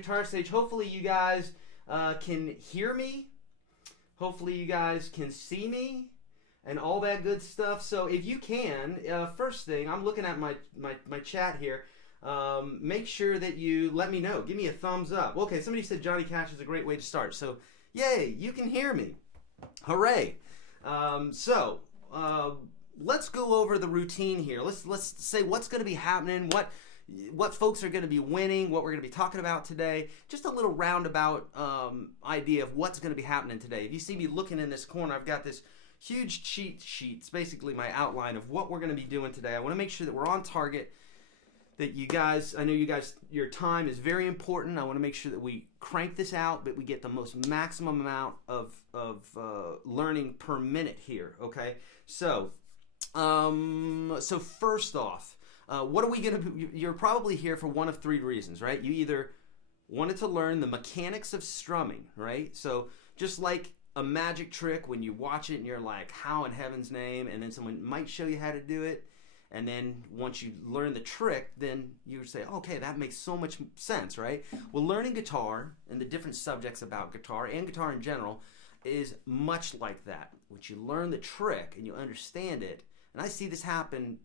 YourGuitarSage. Hopefully you guys can hear me. Hopefully you guys can see me and all that good stuff. So if you can, first thing, I'm looking at my chat here. Make sure that you let me know. Give me a thumbs up. Okay, somebody said Johnny Cash is a great way to start. So, yay, you can hear me. Hooray. Let's go over the routine here. Let's say what's going to be happening, what folks are going to be winning, what we're going to be talking about today. Just a little roundabout idea of what's going to be happening today. If you see me looking in this corner, I've got this huge cheat sheet. It's basically my outline of what we're going to be doing today. I want to make sure that we're on target, that you guys, I know you guys, your time is very important. I want to make sure that we crank this out, but we get the most maximum amount of learning per minute here, okay? So first off, what are we going to, you're probably here for one of three reasons, right? You either wanted to learn the mechanics of strumming, right? So just like a magic trick, when you watch it and you're like, how in heaven's name, and then someone might show you how to do it, and then once you learn the trick, then you say, okay, that makes so much sense, right? Well, learning guitar and the different subjects about guitar and guitar in general is much like that. Once you learn the trick and you understand it, and I see this happen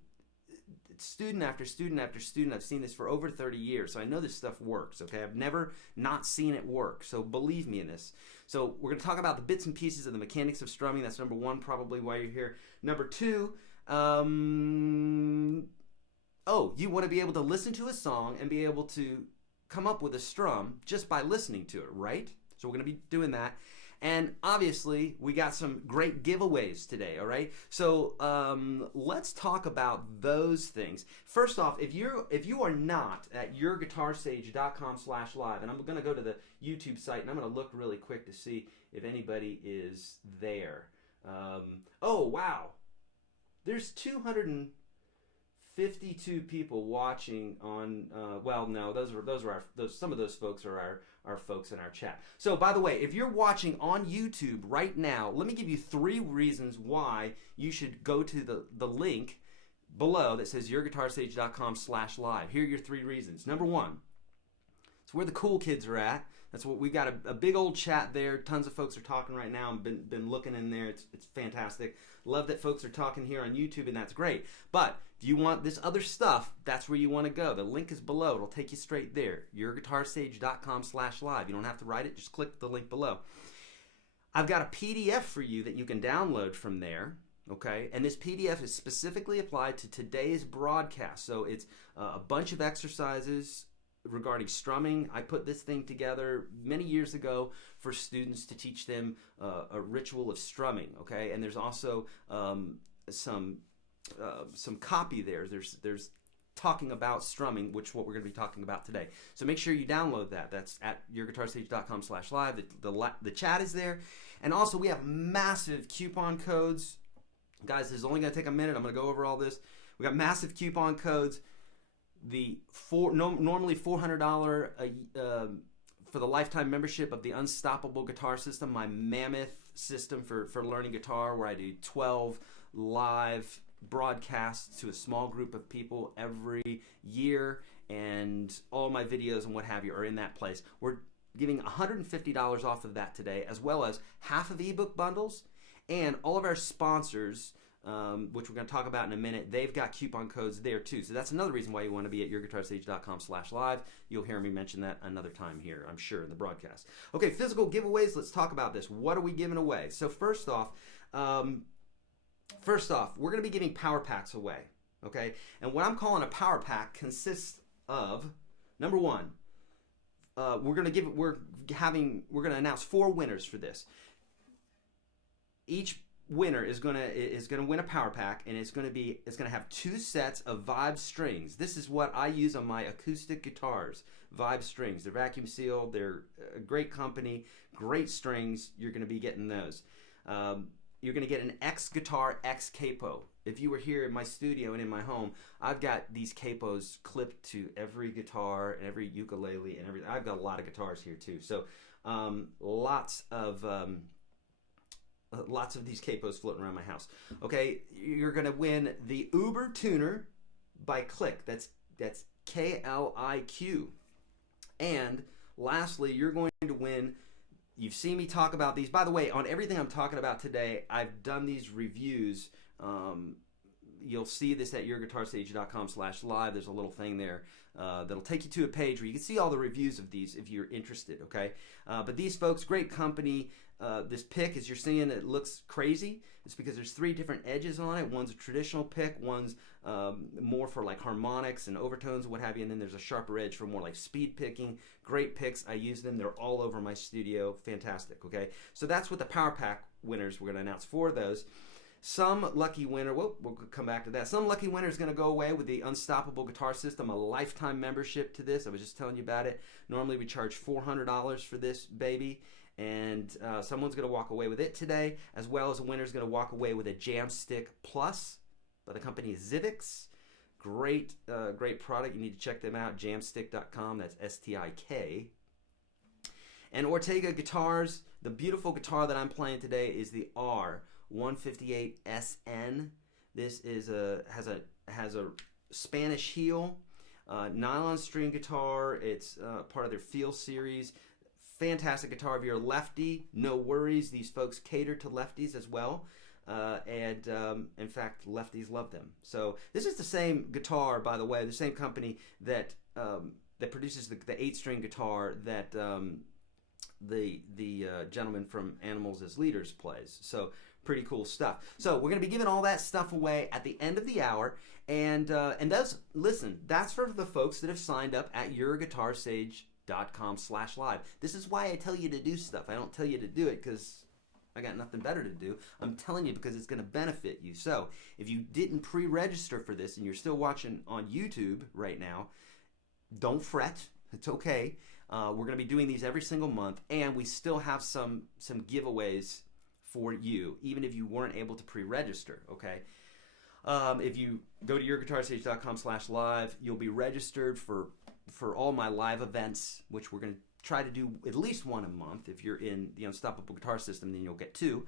student after student after student. I've seen this for over 30 years, so I know this stuff works, okay? I've never not seen it work, so believe me in this. So we're going to talk about the bits and pieces of the mechanics of strumming. That's number one, probably why you're here. Number two, you want to be able to listen to a song and be able to come up with a strum just by listening to it, right? So we're going to be doing that. And obviously, we got some great giveaways today, all right? So let's talk about those things. First off, if you are not at YourGuitarSage.com/live, and I'm going to go to the YouTube site, and I'm going to look really quick to see if anybody is there. Oh, wow. There's 252 people watching on. Well, no, some of those folks are our folks in our chat. So, by the way, if you're watching on YouTube right now, let me give you 3 reasons why you should go to the link below that says YourGuitarSage.com/live. Here are your 3 reasons. Number 1, it's where the cool kids are at. That's what we've got a big old chat there. Tons of folks are talking right now. I've been looking in there. It's fantastic. Love that folks are talking here on YouTube, and that's great. But if you want this other stuff, that's where you want to go. The link is below. It'll take you straight there. YourGuitarSage.com/live. You don't have to write it. Just click the link below. I've got a PDF for you that you can download from there. Okay, and this PDF is specifically applied to today's broadcast. So it's a bunch of exercises regarding strumming. I put this thing together many years ago for students to teach them a ritual of strumming, okay? And there's also some copy there. There's talking about strumming, which is what we're going to be talking about today. So make sure you download that. That's at YourGuitarSage.com/live. The chat is there. And also we have massive coupon codes. Guys, this is only going to take a minute. I'm going to go over all this. We got massive coupon codes. Normally $400 for the lifetime membership of the Unstoppable Guitar System, my mammoth system for learning guitar, where I do 12 live broadcasts to a small group of people every year, and all my videos and what have you are in that place. We're giving $150 off of that today, as well as half of ebook bundles, and all of our sponsors, which we're going to talk about in a minute, they've got coupon codes there too. So that's another reason why you want to be at YourGuitarSage.com/live. You'll hear me mention that another time here, I'm sure, in the broadcast. Okay, physical giveaways. Let's talk about this. What are we giving away? So first off, we're going to be giving power packs away. Okay, and what I'm calling a power pack consists of, number 1, we're going to announce 4 winners for this. Each winner is gonna win a power pack, and it's gonna have 2 sets of Vibe strings. This is what I use on my acoustic guitars. Vibe strings. They're vacuum sealed. They're a great company. Great strings. You're gonna be getting those. You're gonna get an xGuitarx Capo. If you were here in my studio and in my home, I've got these capos clipped to every guitar and every ukulele and everything. I've got a lot of guitars here too. So lots of these capos floating around my house. Okay, you're gonna win the Uber Tuner by Kliq. That's Kliq. And lastly, you're going to win. You've seen me talk about these. By the way, on everything I'm talking about today, I've done these reviews. You'll see this at YourGuitarSage.com/live. There's a little thing there that'll take you to a page where you can see all the reviews of these if you're interested, okay? But these folks, great company. This pick, as you're seeing, it looks crazy. It's because there's 3 different edges on it. One's a traditional pick, one's more for like harmonics and overtones and what have you, and then there's a sharper edge for more like speed picking. Great picks. I use them. They're all over my studio. Fantastic, okay? So that's what the Power Pack winners, we're going to announce 4 of those. Some lucky winner, we'll come back to that. Some lucky winner is going to go away with the Unstoppable Guitar System, a lifetime membership to this. I was just telling you about it. Normally we charge $400 for this baby, and someone's going to walk away with it today, as well as a winner is going to walk away with a Jamstick Plus by the company xGuitarx. Great, great product. You need to check them out, jamstick.com. That's S-T-I-K. And Ortega Guitars, the beautiful guitar that I'm playing today is the R158SN. This is has a Spanish heel, nylon string guitar. It's part of their Feel series. Fantastic guitar. If you're a lefty, no worries. These folks cater to lefties as well. And in fact, lefties love them. So this is the same guitar, by the way, the same company that that produces the 8-string guitar that the gentleman from Animals as Leaders plays. So pretty cool stuff. So we're going to be giving all that stuff away at the end of the hour. And that's, listen, that's for the folks that have signed up at YourGuitarSage.com/live. This is why I tell you to do stuff. I don't tell you to do it because I got nothing better to do. I'm telling you because it's going to benefit you. So if you didn't pre-register for this and you're still watching on YouTube right now, don't fret. It's okay. We're going to be doing these every single month, and we still have some giveaways for you, even if you weren't able to pre-register, okay? If you go to YourGuitarSage.com/live, you'll be registered for all my live events, which we're going to try to do at least one a month. If you're in the Unstoppable Guitar System, then you'll get 2.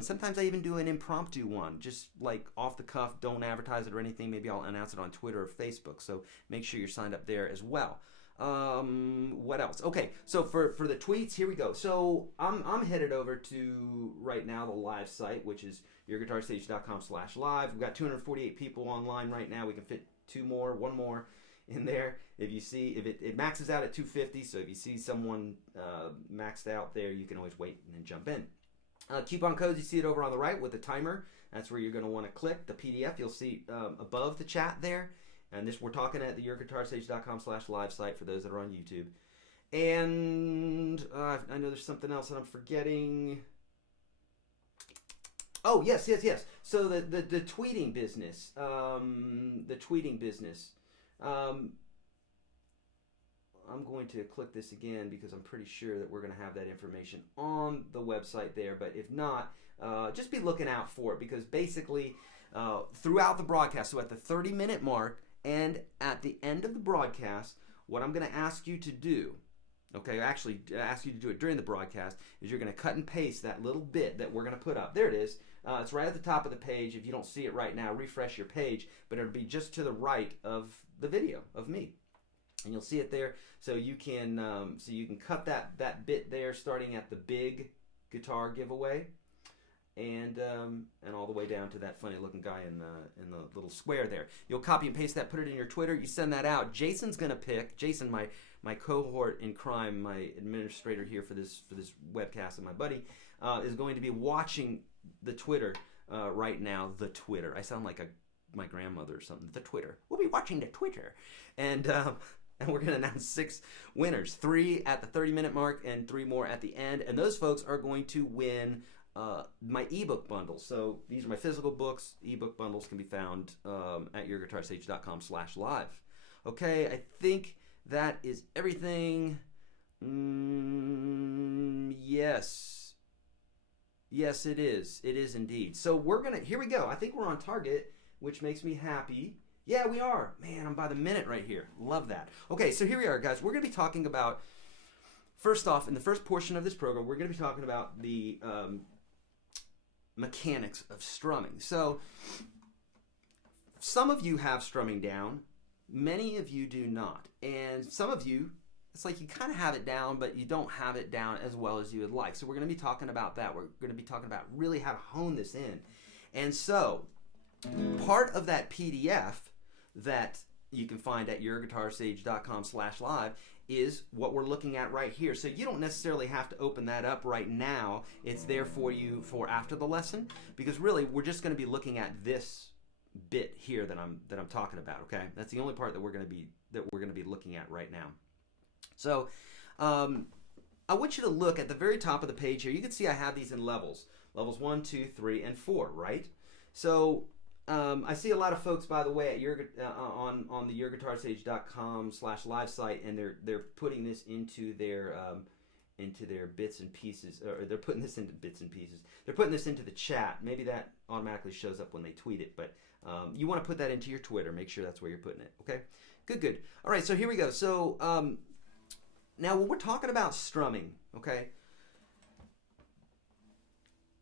Sometimes I even do an impromptu one, just like off the cuff, don't advertise it or anything. Maybe I'll announce it on Twitter or Facebook, so make sure you're signed up there as well. What else? Okay, so for the tweets, here we go. So I'm headed over to right now the live site, which is YourGuitarSage.com/live. We've got 248 people online right now. We can fit 1 more in there. If you see, if it maxes out at 250, so if you see someone maxed out there, you can always wait and then jump in. Coupon codes, you see it over on the right with the timer. That's where you're going to want to click the PDF. You'll see above the chat there. And this, we're talking at the YourGuitarSage.com/live site for those that are on YouTube. And I know there's something else that I'm forgetting. Oh, yes. So the tweeting business. I'm going to click this again because I'm pretty sure that we're going to have that information on the website there. But if not, just be looking out for it, because basically throughout the broadcast, so at the 30-minute mark and at the end of the broadcast, what I'm going to ask you to do, okay, actually ask you to do it during the broadcast, is you're going to cut and paste that little bit that we're going to put up. There it is. It's right at the top of the page. If you don't see it right now, refresh your page, but it'll be just to the right of the video of me. And you'll see it there, so you can cut that bit there, starting at the big guitar giveaway, and all the way down to that funny looking guy in the little square there. You'll copy and paste that, put it in your Twitter. You send that out. Jason's gonna pick. Jason, my cohort in crime, my administrator here for this webcast, and my buddy is going to be watching the Twitter right now. The Twitter. I sound like my grandmother or something. The Twitter. We'll be watching the Twitter, and we're going to announce 6 winners, 3 at the 30-minute mark and 3 more at the end. And those folks are going to win my ebook bundle. So these are my physical books. Ebook bundles can be found at YourGuitarSage.com/live. Okay, I think that is everything. Yes. Yes, it is. It is indeed. So here we go. I think we're on target, which makes me happy. Yeah, we are. Man, I'm by the minute right here. Love that. Okay, so here we are, guys. We're going to be talking about, first off, in the first portion of this program, we're going to be talking about the mechanics of strumming. So, some of you have strumming down. Many of you do not. And some of you, it's like you kind of have it down, but you don't have it down as well as you would like. So we're going to be talking about that. We're going to be talking about really how to hone this in. And so part of that PDF that you can find at YourGuitarSage.com/live is what we're looking at right here. So you don't necessarily have to open that up right now. It's there for you for after the lesson, because really we're just going to be looking at this bit here that I'm talking about. Okay, that's the only part that we're going to be looking at right now. So I want you to look at the very top of the page here. You can see I have these in levels 1, 2, 3, and 4, right? So I see a lot of folks, by the way, at on the YourGuitarSage.com/live site, and they're putting this into their bits and pieces, or they're putting this into bits and pieces. They're putting this into the chat. Maybe that automatically shows up when they tweet it, but you want to put that into your Twitter. Make sure that's where you're putting it. Okay, good. All right, so here we go. So now when we're talking about strumming, okay,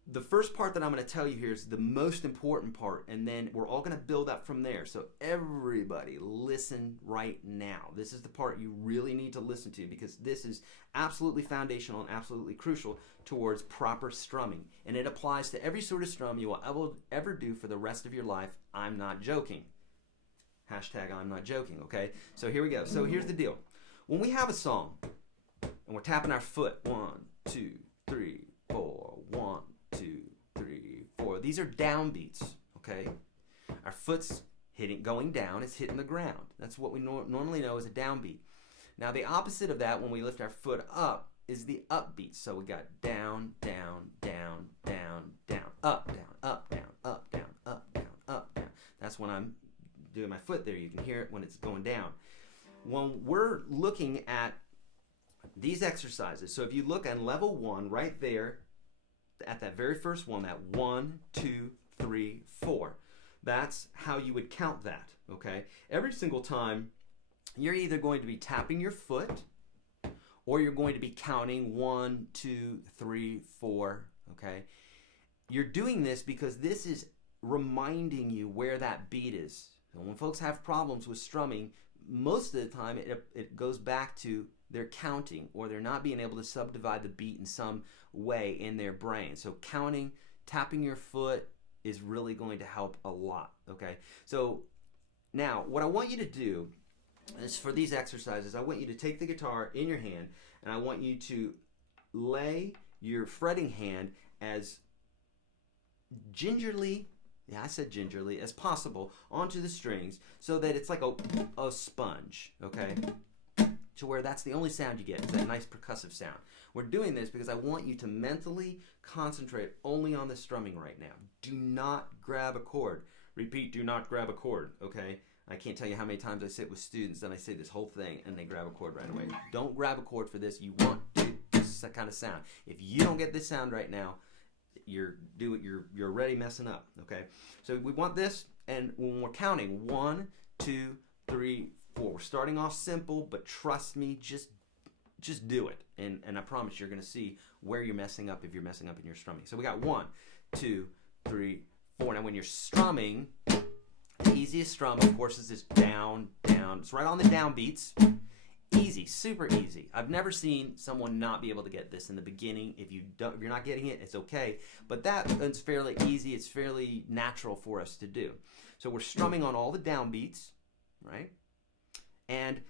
the first part that I'm going to tell you here is the most important part, and then we're all going to build up from there. So everybody listen right now. This is the part you really need to listen to, because this is absolutely foundational and absolutely crucial towards proper strumming. And it applies to every sort of strum you will ever do for the rest of your life. I'm not joking. Hashtag I'm not joking, okay? So here we go. So here's the deal. When we have a song and we're tapping our foot, 1, 2, 3, 4, 1, 2, 3, 4. These are downbeats, okay? Our foot's going down, it's hitting the ground. That's what we normally know as a downbeat. Now the opposite of that, when we lift our foot up, is the upbeat. So we got down, down, down, down, down, up, down, up, down, up, down, up, down, up, down. That's when I'm doing my foot there. You can hear it when it's going down. When we're looking at these exercises, so if you look on level 1 right there, at that very first one, that 1, 2, 3, 4, that's how you would count that, okay? Every single time, you're either going to be tapping your foot, or you're going to be counting 1, 2, 3, 4, okay? You're doing this because this is reminding you where that beat is. And when folks have problems with strumming, most of the time it goes back to their counting, or they're not being able to subdivide the beat in some way in their brain. So counting, tapping your foot is really going to help a lot, okay? So now what I want you to do is, for these exercises, I want you to take the guitar in your hand, and I want you to lay your fretting hand as gingerly, yeah, I said gingerly, as possible onto the strings, so that it's like a sponge, okay? To where that's the only sound you get, is that nice percussive sound. We're doing this because I want you to mentally concentrate only on the strumming right now. Do not grab a chord. Repeat, do not grab a chord, okay? I can't tell you how many times I sit with students and I say this whole thing and they grab a chord right away. Don't grab a chord for this. You want this kind of sound. If you don't get this sound right now, you're already messing up, okay? So we want this, and when we're counting 1, 2, 3, 4. We're starting off simple, but trust me, just do it, and I promise you're going to see where you're messing up if you're messing up in your strumming. So we got 1, 2, 3, 4. Now when you're strumming, the easiest strum, of course, is this down, down. It's right on the down beats. Easy, super easy. I've never seen someone not be able to get this in the beginning. If you're not getting it, it's okay. But that's fairly easy. It's fairly natural for us to do. So we're strumming on all the down beats, right? And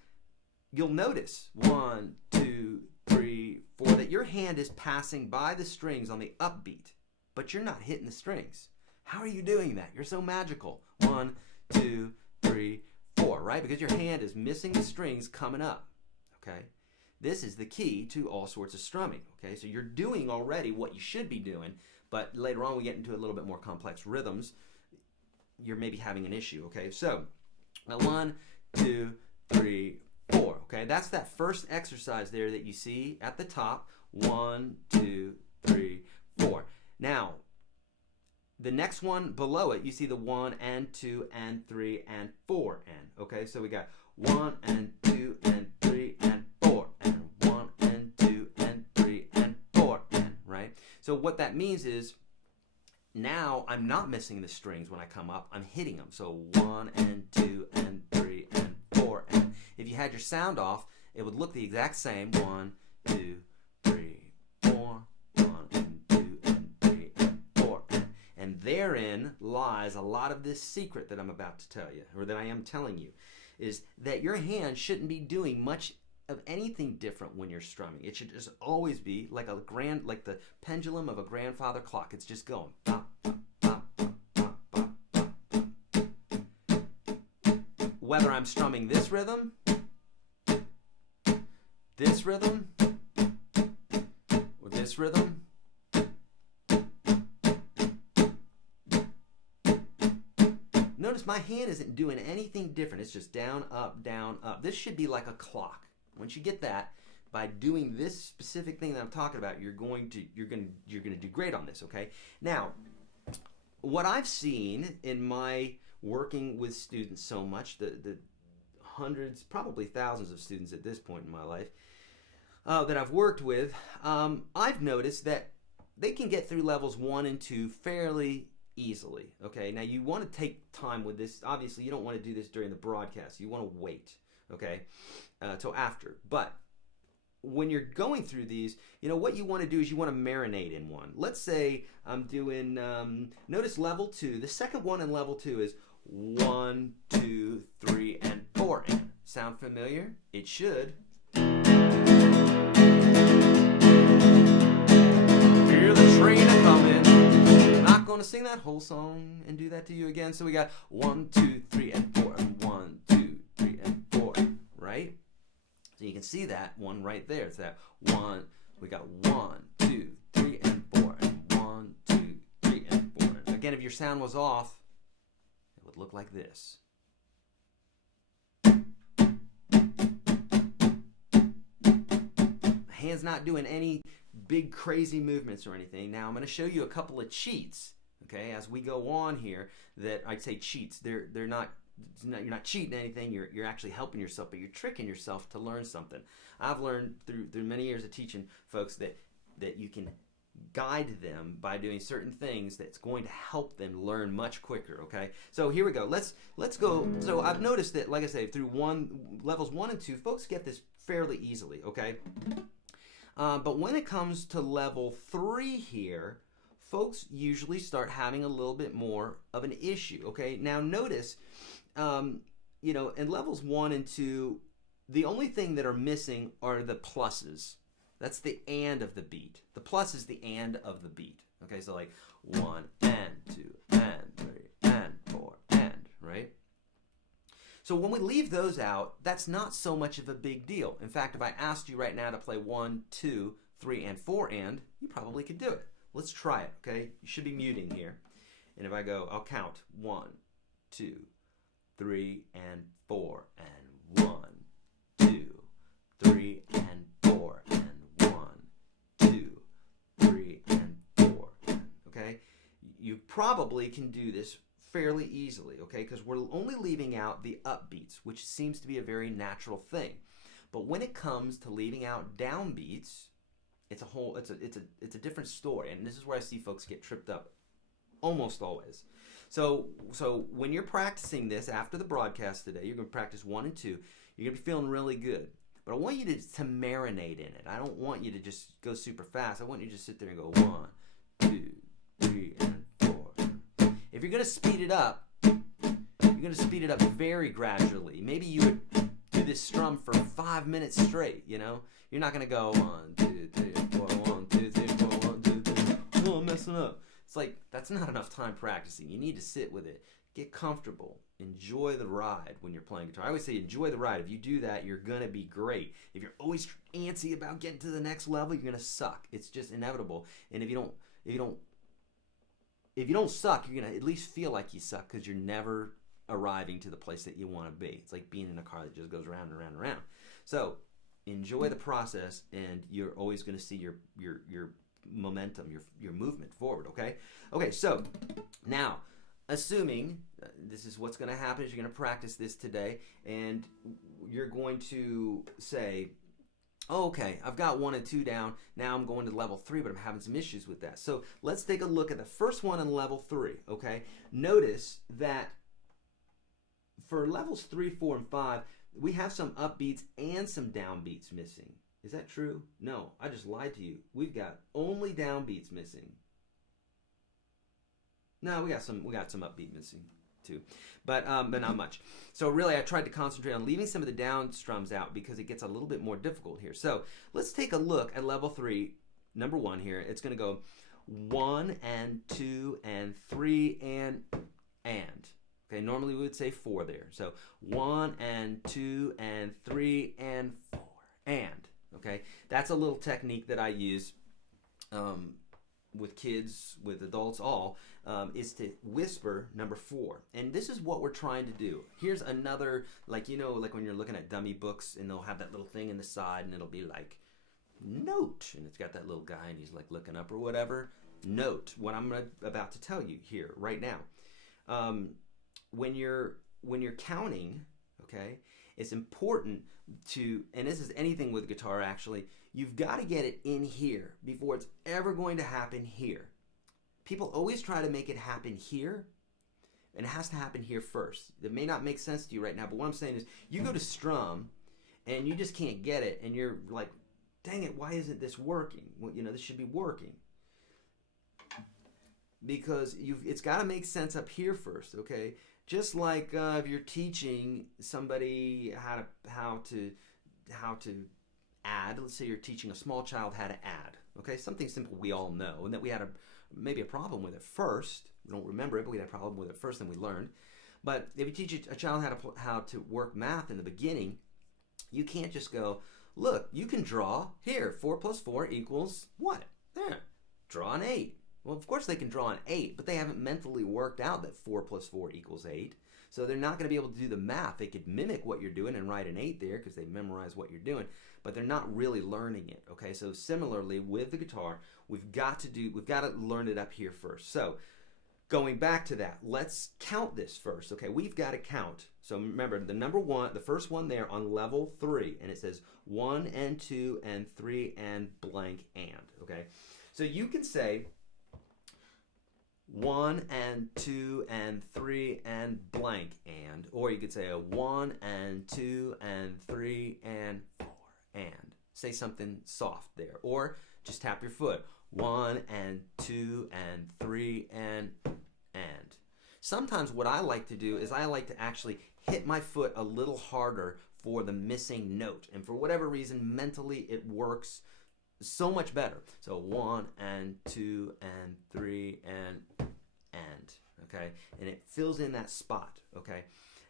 you'll notice 1, 2, 3, 4 that your hand is passing by the strings on the upbeat, but you're not hitting the strings. How are you doing that? You're so magical. 1, 2, 3, 4, right? Because your hand is missing the strings coming up, okay? This is the key to all sorts of strumming, okay? So you're doing already what you should be doing, but later on we get into a little bit more complex rhythms. You're maybe having an issue, okay? So 1, 2, 3, 4, okay? That's that first exercise there that you see at the top. 1, 2, 3, 4. Now, the next one below it, you see the 1 and 2 and 3 and 4 and, okay? So we got 1 and 2 and 3 and 4 and 1 and 2 and 3 and 4 and, right? So what that means is, now I'm not missing the strings when I come up, I'm hitting them. So 1 and 2 and 3 and 4 and. If you had your sound off it would look the exact same. 1, 2, 3, 4. 1, 2, and 3, and 4. And therein lies a lot of this secret that I'm about to tell you, or that I am telling you, is that your hand shouldn't be doing much of anything different when you're strumming. It should just always be like like the pendulum of a grandfather clock. It's just going. Bop, bop, bop, bop, bop, bop, bop. Whether I'm strumming this rhythm, or this rhythm, notice my hand isn't doing anything different. It's just down, up, down, up. This should be like a clock. Once you get that, by doing this specific thing that I'm talking about, you're going to do great on this, okay? Now, what I've seen in my working with students so much, the hundreds, probably thousands of students at this point in my life that I've worked with, I've noticed that they can get through levels 1 and 2 fairly easily, okay? Now, you want to take time with this. Obviously, you don't want to do this during the broadcast. You want to wait, okay, till after. But when you're going through these, you know, what you want to do is you want to marinate in one. Let's say I'm doing, notice level 2. The second one in level 2 is 1, 2, 3, and 4. And sound familiar? It should. Hear the train a-coming. Not going to sing that whole song and do that to you again. So we got 1, 2, 3, and 4, and 1, 2, 3, and 4, right? So you can see that one right there. It's that 1. We got 1, 2, 3, and 4, and 1, 2, 3, and 4. And again, if your sound was off, it would look like this. Hand's not doing any big crazy movements or anything. Now I'm going to show you a couple of cheats, okay, as we go on here. That I'd say cheats. They're not. You're not cheating anything. You're actually helping yourself, but you're tricking yourself to learn something. I've learned through many years of teaching folks that you can guide them by doing certain things that's going to help them learn much quicker. Okay, so here we go. Let's go. So I've noticed that, like I say, through levels 1 and 2, folks get this fairly easily. Okay, but when it comes to level 3 here, folks usually start having a little bit more of an issue. Okay, now notice. You know, in levels 1 and 2, the only thing that are missing are the pluses. That's the and of the beat. The plus is the and of the beat. Okay, so like 1 and 2 and 3 and 4 and, right? So when we leave those out, that's not so much of a big deal. In fact, if I asked you right now to play 1, 2, 3, and 4 and, you probably could do it. Let's try it, okay? You should be muting here. And if I go, I'll count 1, 2, 3, and 4, and 1, 2, 3, and 4, and 1, 2, 3, and 4, okay? You probably can do this fairly easily, okay? Because we're only leaving out the upbeats, which seems to be a very natural thing. But when it comes to leaving out downbeats, it's a different story, and this is where I see folks get tripped up almost always. So when you're practicing this after the broadcast today, you're going to practice 1 and 2. You're going to be feeling really good. But I want you to marinate in it. I don't want you to just go super fast. I want you to just sit there and go 1, 2, 3, and 4. If you're going to speed it up, you're going to speed it up very gradually. Maybe you would do this strum for 5 minutes straight, you know? You're not going to go 1, 2, 3, 4, 1, 2, 3, 4, 1, 2, 3. Oh, I'm messing up. It's like, that's not enough time practicing. You need to sit with it. Get comfortable. Enjoy the ride when you're playing guitar. I always say enjoy the ride. If you do that, you're going to be great. If you're always antsy about getting to the next level, you're going to suck. It's just inevitable. And if you don't suck, you're going to at least feel like you suck because you're never arriving to the place that you want to be. It's like being in a car that just goes around and around and around. So enjoy the process, and you're always going to see your momentum, your movement forward. Okay, so now assuming this is what's going to happen is you're going to practice this today, and you're going to say, oh, okay, I've got 1 and 2 down, now I'm going to level 3, but I'm having some issues with that. So let's take a look at the first one in level 3. Okay, notice that for levels 3, 4, and 5, we have some upbeats and some downbeats missing. Is that true? No, I just lied to you. We've got only downbeats missing. No, we got some upbeat missing too, but not much. So really, I tried to concentrate on leaving some of the down strums out because it gets a little bit more difficult here. So let's take a look at level 3, number 1 here. It's going to go 1 and 2 and 3 and. Okay, normally we would say 4 there. So 1 and 2 and 3 and 4 and. Okay, that's a little technique that I use with kids, with adults, all, is to whisper number 4. And this is what we're trying to do. Here's another, like, you know, like when you're looking at dummy books and they'll have that little thing in the side and it'll be like, note. And it's got that little guy and he's like looking up or whatever. Note what I'm about to tell you here right now. When you're counting, okay, it's important to, and this is anything with guitar actually, you've got to get it in here before it's ever going to happen here. People always try to make it happen here, and it has to happen here first. It may not make sense to you right now, but what I'm saying is you go to strum and you just can't get it, and you're like, dang it, why isn't this working? Well, you know, this should be working. Because it's got to make sense up here first, okay? Just like if you're teaching somebody how to add. Let's say you're teaching a small child how to add. Okay, something simple we all know, and that we had maybe a problem with it first. We don't remember it, but we had a problem with it first, and we learned. But if you teach a child how to work math in the beginning, you can't just go, look, you can draw here. 4 plus 4 equals what? There. Draw an 8. Well, of course they can draw an 8, but they haven't mentally worked out that 4 plus 4 equals 8. So they're not going to be able to do the math. They could mimic what you're doing and write an 8 there because they memorize what you're doing, but they're not really learning it, okay? So similarly with the guitar, we've got to learn it up here first. So going back to that, let's count this first, okay? We've got to count. So remember, the number 1, the first one there on level 3, and it says 1 and 2 and 3 and blank and, okay? So you can say 1 and 2 and 3 and blank and, or you could say a 1 and 2 and 3 and 4 and. Say something soft there, or just tap your foot. 1 and 2 and 3 and. Sometimes what I like to do is I like to actually hit my foot a little harder for the missing note, and for whatever reason mentally it works so much better. So 1 and 2 and 3 and, okay? And it fills in that spot, okay?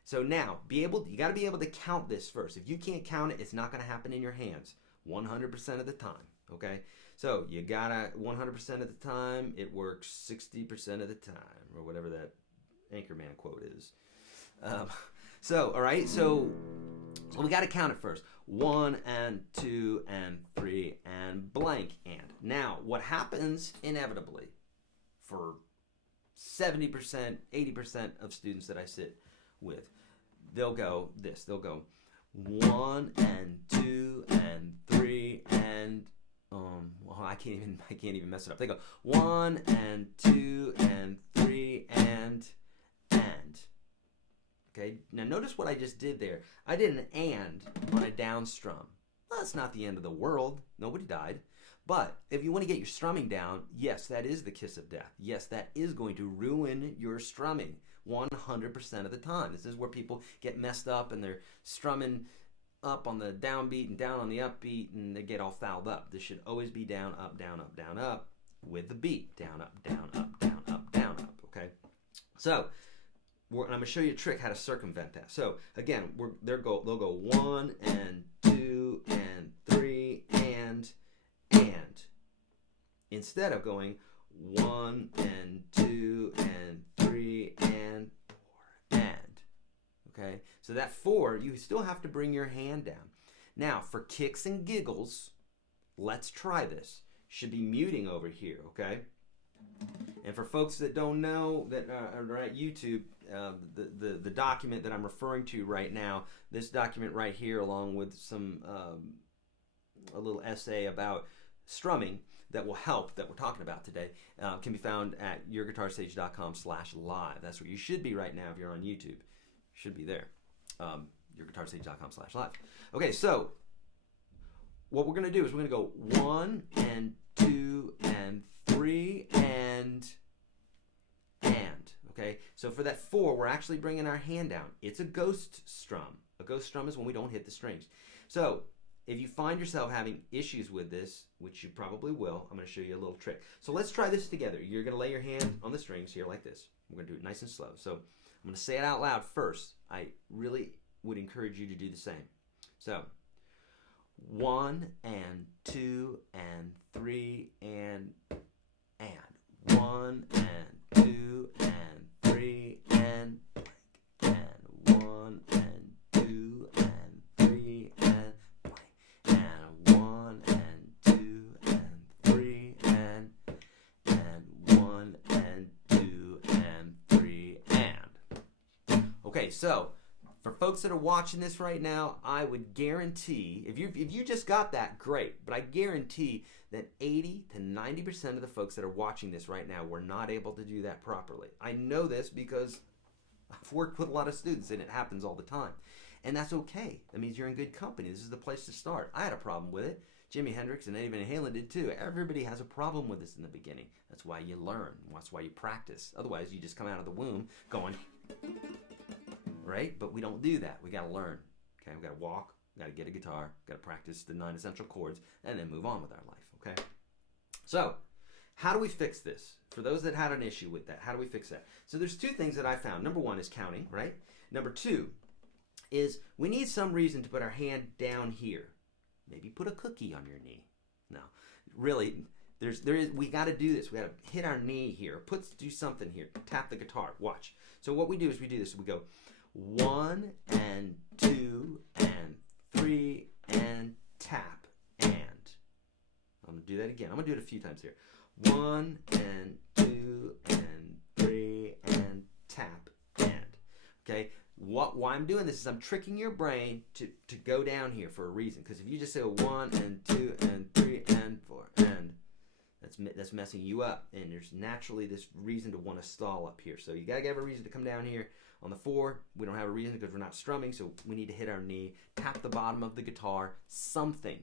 So now, you got to be able to count this first. If you can't count it, it's not going to happen in your hands 100% of the time, okay? So you got to, 100% of the time, it works 60% of the time, or whatever that Anchorman quote is. So, all right, so we got to count it first. 1 and 2 and 3 and blank and. Now, what happens inevitably for 70%, 80% of students that I sit with, they'll go this. They'll go 1 and 2 and 3 and well, I can't even mess it up. They go 1 and 2 and 3 and. Okay, now notice what I just did there. I did an and on a down strum. Well, that's not the end of the world. Nobody died. But if you want to get your strumming down, yes, that is the kiss of death. Yes, that is going to ruin your strumming 100% of the time. This is where people get messed up and they're strumming up on the downbeat and down on the upbeat and they get all fouled up. This should always be down, up, down, up, down, up with the beat. Down, up, down, up, down, up, down, up, okay? So, I'm going to show you a trick how to circumvent that. So, again, they'll go 1 and 2 and 3 and. Instead of going 1 and 2 and 3 and 4 and. Okay? So that 4, you still have to bring your hand down. Now, for kicks and giggles, let's try this. Should be muting over here, okay? And for folks that don't know, that are at YouTube, the document that I'm referring to right now, this document right here, along with some a little essay about strumming that will help, that we're talking about today, can be found at YourGuitarSage.com/live. That's where you should be right now if you're on YouTube. Should be there. YourGuitarSage.com/live. Okay, so what we're going to do is we're going to go 1 and 2 and 3 and. Okay, so for that 4, we're actually bringing our hand down. It's a ghost strum. A ghost strum is when we don't hit the strings. So if you find yourself having issues with this, which you probably will, I'm going to show you a little trick. So let's try this together. You're going to lay your hand on the strings here like this. We're going to do it nice and slow. So I'm going to say it out loud first. I really would encourage you to do the same. So 1 and 2 and 3 and 1 and 2 and 3 and 1 and 2 and 3 and 1 and 2 and 3 and 1 and 2 and 3 and. Okay, so for folks that are watching this right now, I would guarantee, if you just got that, great, but I guarantee that 80 to 90% of the folks that are watching this right now were not able to do that properly. I know this because I've worked with a lot of students and it happens all the time. And that's okay. That means you're in good company. This is the place to start. I had a problem with it. Jimi Hendrix and Eddie Van Halen did too. Everybody has a problem with this in the beginning. That's why you learn. That's why you practice. Otherwise, you just come out of the womb going, right? But we don't do that. We got to learn. Okay, we got to walk. We got to get a guitar. Got to practice the 9 essential chords and then move on with our life. Okay. So, how do we fix this? For those that had an issue with that, how do we fix that? So there's 2 things that I found. Number 1 is counting, right? Number 2 is we need some reason to put our hand down here. Maybe put a cookie on your knee. No, really, we got to do this. We got to hit our knee here. Do something here. Tap the guitar. Watch. So what we do is we do this. We go 1 and 2 and 3 and tap and. I'm going to do that again. I'm going to do it a few times here. 1 and 2 and 3 and tap and. Okay? Why I'm doing this is I'm tricking your brain to go down here for a reason. Because if you just say 1 and 2 and 3 and 4 and, that's messing you up. And there's naturally this reason to want to stall up here. So you got to have a reason to come down here. On the 4, we don't have a reason because we're not strumming. So we need to hit our knee, tap the bottom of the guitar, something.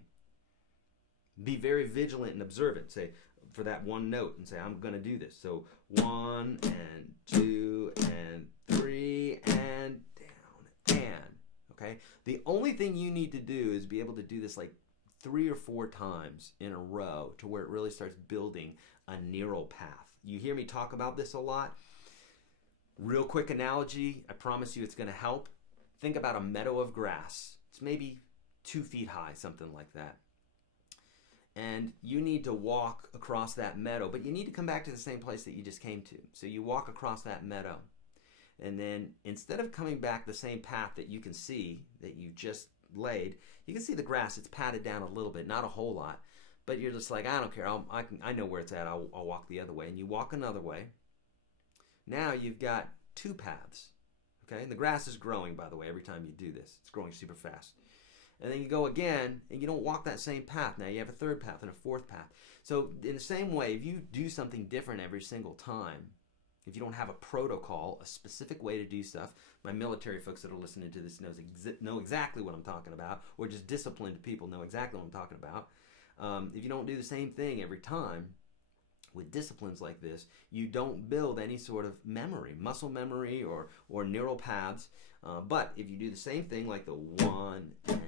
Be very vigilant and observant. Say, for that one note, and say, I'm going to do this. So 1 and 2 and 3 and down and. Okay? The only thing you need to do is be able to do this like 3 or 4 times in a row to where it really starts building a neural path. You hear me talk about this a lot. Real quick analogy. I promise you it's going to help. Think about a meadow of grass. It's maybe 2 feet high, something like that. And you need to walk across that meadow, but you need to come back to the same place that you just came to. So you walk across that meadow. And then instead of coming back the same path that you can see that you just laid, you can see the grass. It's patted down a little bit, not a whole lot. But you're just like, I don't care. I know where it's at. I'll walk the other way. And you walk another way. Now you've got 2 paths. Okay? And the grass is growing, by the way, every time you do this. It's growing super fast. And then you go again, and you don't walk that same path. Now you have a 3rd path and a 4th path. So in the same way, if you do something different every single time, if you don't have a protocol, a specific way to do stuff, my military folks that are listening to this know exactly what I'm talking about, or just disciplined people know exactly what I'm talking about. If you don't do the same thing every time, with disciplines like this, you don't build any sort of memory, muscle memory or neural paths. But if you do the same thing like the 1 and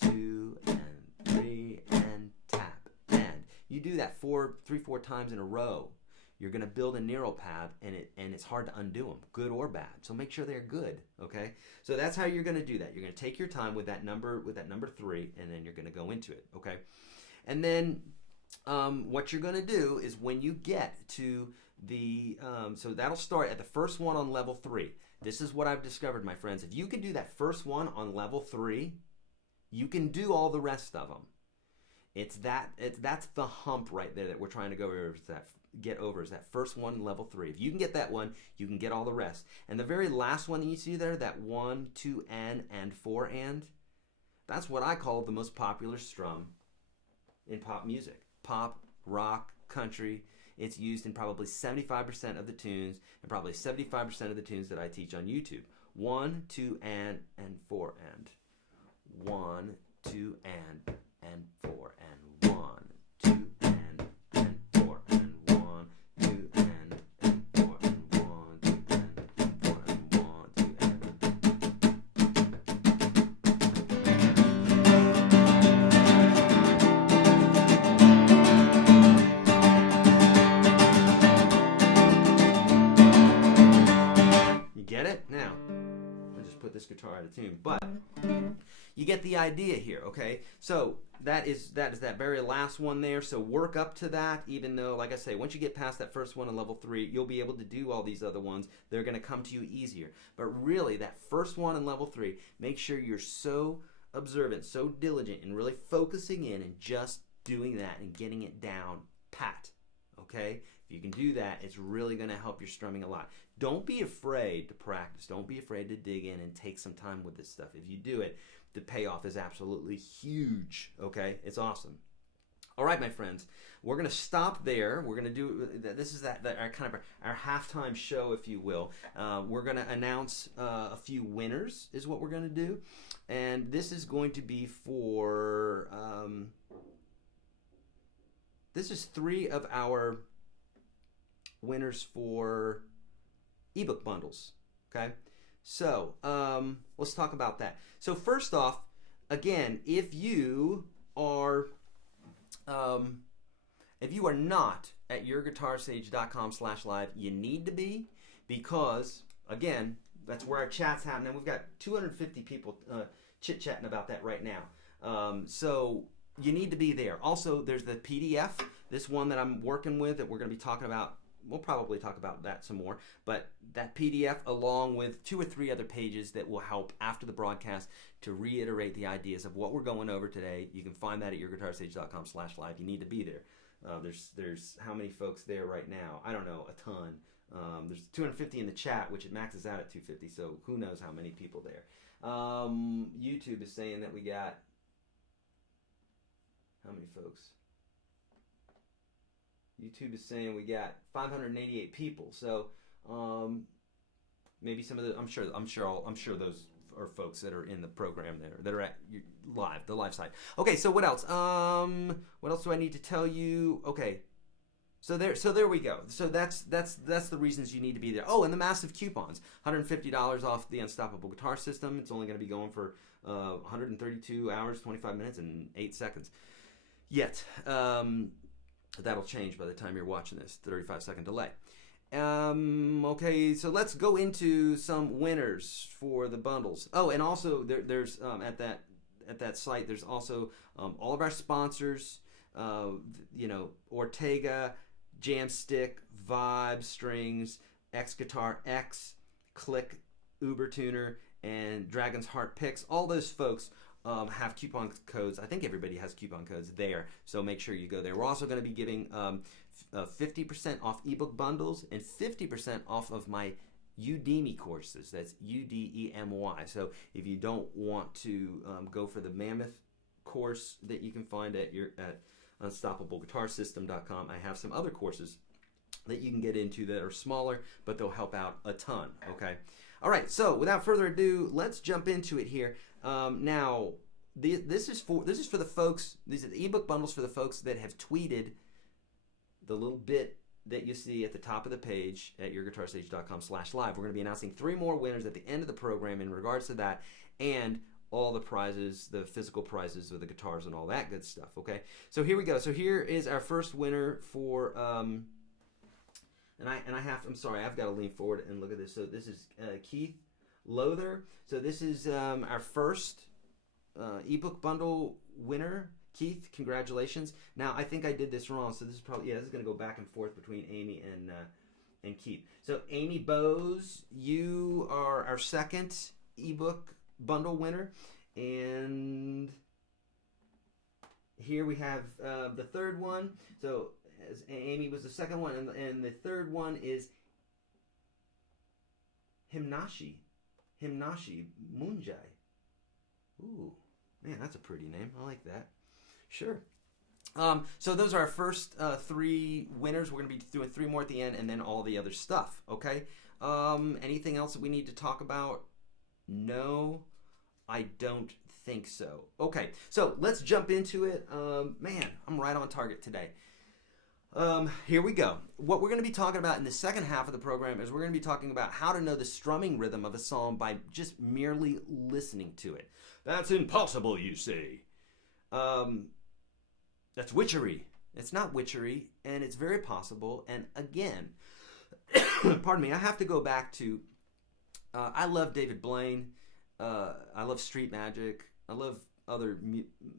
2 and 3 and tap and, you do that 4 times in a row, you're going to build a neural path, and it's hard to undo them, good or bad. So make sure they're good, okay? So that's how you're going to do that. You're going to take your time with that number 3, and then you're going to go into it, okay? And then what you're going to do is when you get to the, so that'll start at the first one on level 3. This is what I've discovered, my friends. If you can do that first one on level 3, you can do all the rest of them. That's the hump right there that we're trying to get over is that first one, level 3. If you can get that one, you can get all the rest. And the very last one that you see there, that 1, 2, and 4 and, that's what I call the most popular strum in pop music. Pop, rock, country. It's used in probably 75% of the tunes and probably 75% of the tunes that I teach on YouTube. 1, 2, and 4, and 1, 2, and 4, and 1, 2, and 4, and 1, 2, and 4, and 1, 2, and 4, and 1, 2, and. You get it? Now, I just put this guitar out of tune, but you get the idea here, okay? So that is that very last one there. So work up to that, even though, like I say, once you get past that first one in level 3, you'll be able to do all these other ones. They're going to come to you easier. But really, that first one in level 3, make sure you're so observant, so diligent, and really focusing in and just doing that and getting it down pat, okay? If you can do that, it's really going to help your strumming a lot. Don't be afraid to practice. Don't be afraid to dig in and take some time with this stuff. If you do it, the payoff is absolutely huge, okay? It's awesome. All right, my friends, we're going to stop there. We're going to do, this is our kind of our halftime show, if you will. We're going to announce a few winners is what we're going to do. And this is going to be for, this is 3 of our winners for ebook bundles, okay? So let's talk about that. So first off, again, if you are not at YourGuitarSage.com/live, you need to be, because again, that's where our chat's happening. We've got 250 people chit-chatting about that right now. So you need to be there. Also, there's the PDF, this one that I'm working with that we're going to be talking about. We'll probably talk about that some more, but that PDF along with 2 or 3 other pages that will help after the broadcast to reiterate the ideas of what we're going over today. You can find that at YourGuitarSage.com/live. You need to be there. There's how many folks there right now? I don't know, a ton. There's 250 in the chat, which it maxes out at 250, so who knows how many people there. YouTube is saying that we got, how many folks? YouTube is saying we got 588 people. So maybe some of the I'm sure those are folks that are in the program there that are at the live site. Okay, so what else? What else do I need to tell you? Okay. So there we go. So that's the reasons you need to be there. Oh, and the massive coupons. $150 off the Unstoppable Guitar System. It's only going to be going for 132 hours, 25 minutes, and 8 seconds. Yet. That'll change by the time you're watching this, 35-second delay. Okay, so let's go into some winners for the bundles. Oh, and also there's at that site, there's also all of our sponsors, Ortega, Jamstick, Vibe Strings, xGuitarx, Kliq Tuner, and Dragon's Heart Picks. All those folks have coupon codes. I think everybody has coupon codes there, so make sure you go there. We're also going to be giving 50% off ebook bundles and 50% off of my Udemy courses. That's Udemy. So if you don't want to go for the mammoth course that you can find at UnstoppableGuitarSystem.com, I have some other courses that you can get into that are smaller, but they'll help out a ton. Okay. All right. So without further ado, let's jump into it here. Now, this is for the folks. These are the ebook bundles for the folks that have tweeted the little bit that you see at the top of the page at YourGuitarSage.com/live. We're going to be announcing 3 more winners at the end of the program in regards to that, and all the prizes, the physical prizes with the guitars and all that good stuff. Okay, so here we go. So here is our first winner for I'm sorry, I've got to lean forward and look at this. So this is Keith Lothar. So this is our first ebook bundle winner. Keith, congratulations. Now I think I did this wrong, so this is probably this is going to go back and forth between Amy and Keith. So Amy Bowes, you are our second ebook bundle winner, and here we have the third one. So as Amy was the second one, and the third one is Himnashi Munjai. Ooh, man, that's a pretty name. I like that. Sure. So those are our first 3 winners. We're going to be doing 3 more at the end, and then all the other stuff. Okay. Anything else that we need to talk about No, I don't think so. Okay, so let's jump into it. Man, I'm right on target today. Here we go. What we're going to be talking about in the second half of the program is we're going to be talking about how to know the strumming rhythm of a song by just merely listening to it. That's impossible, you say. That's witchery. It's not witchery, and it's very possible. And again, pardon me, I have to go back to, I love David Blaine. I love Street Magic. I love other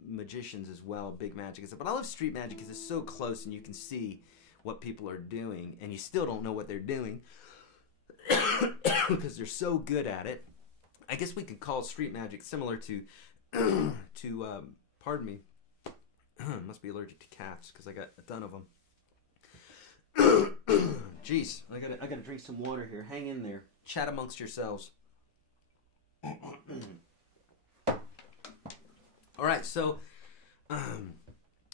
magicians as well, big magic and stuff. But I love street magic because it's so close and you can see what people are doing, and you still don't know what they're doing because they're so good at it. I guess we could call street magic similar to pardon me, must be allergic to cats because I got a ton of them. Jeez, I gotta drink some water here. Hang in there. Chat amongst yourselves. All right, so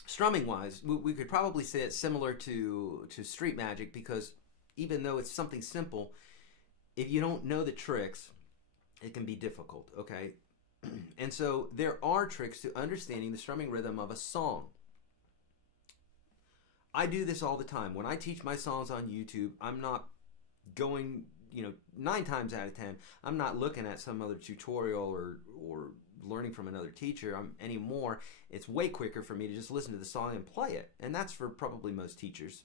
strumming wise, we could probably say it's similar to street magic, because even though it's something simple, if you don't know the tricks, it can be difficult, okay? And so there are tricks to understanding the strumming rhythm of a song. I do this all the time. When I teach my songs on YouTube, I'm not going, 9 times out of 10, I'm not looking at some other tutorial or learning from another teacher anymore. It's way quicker for me to just listen to the song and play it. And that's for probably most teachers.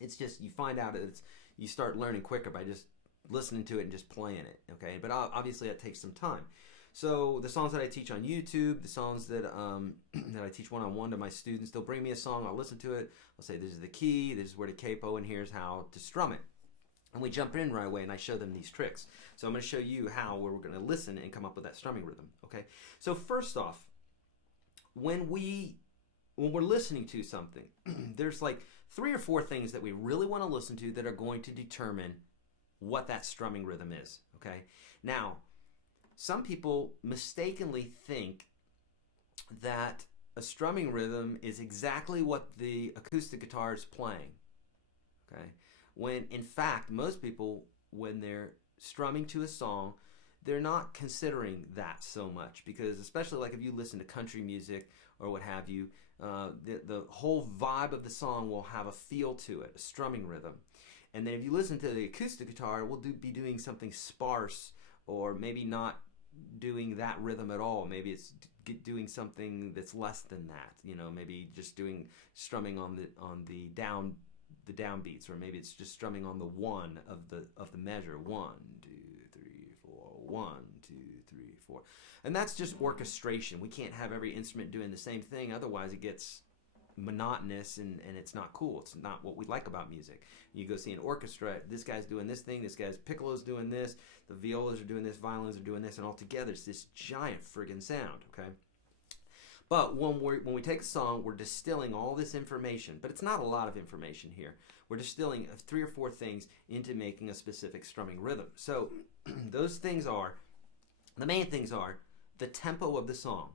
It's just, you find out you start learning quicker by just listening to it and just playing it, okay? But obviously that takes some time. So the songs that I teach on YouTube, the songs that that I teach one-on-one to my students, they'll bring me a song, I'll listen to it, I'll say this is the key, this is where the capo, and here's how to strum it. And we jump in right away and I show them these tricks. So I'm going to show you how we're going to listen and come up with that strumming rhythm, okay? So first off, when we're listening to something, there's like 3 or 4 things that we really want to listen to that are going to determine what that strumming rhythm is, okay? Now, some people mistakenly think that a strumming rhythm is exactly what the acoustic guitar is playing, okay? When in fact, most people, when they're strumming to a song, they're not considering that so much, because especially like if you listen to country music or what have you, the whole vibe of the song will have a feel to it, a strumming rhythm. And then if you listen to the acoustic guitar, we'll be doing something sparse, or maybe not doing that rhythm at all. Maybe it's doing something that's less than that. Maybe just doing strumming on the down beats, or maybe it's just strumming on the 1 of the measure. 1, 2, 3, 4. 1, 2, 3, 4. And that's just orchestration. We can't have every instrument doing the same thing, otherwise it gets monotonous and it's not cool. It's not what we like about music. You go see an orchestra, this guy's doing this thing, this guy's piccolo's doing this, the violas are doing this, violins are doing this, and all together it's this giant friggin' sound, okay? But when we take a song, we're distilling all this information, but it's not a lot of information here. We're distilling 3 or 4 things into making a specific strumming rhythm. So those things are, the main things are the tempo of the song,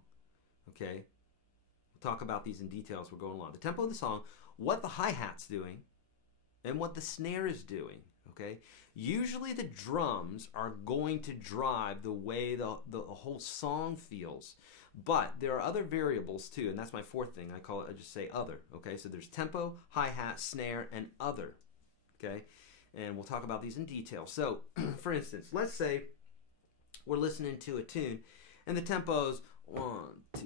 okay? We'll talk about these in detail as we're going along. The tempo of the song, what the hi-hat's doing, and what the snare is doing, okay? Usually the drums are going to drive the way the whole song feels. But there are other variables too, and that's my 4th thing. I just say other, okay? So there's tempo, hi-hat, snare, and other, okay? And we'll talk about these in detail. So, for instance, let's say we're listening to a tune, and the tempo's 1, 2,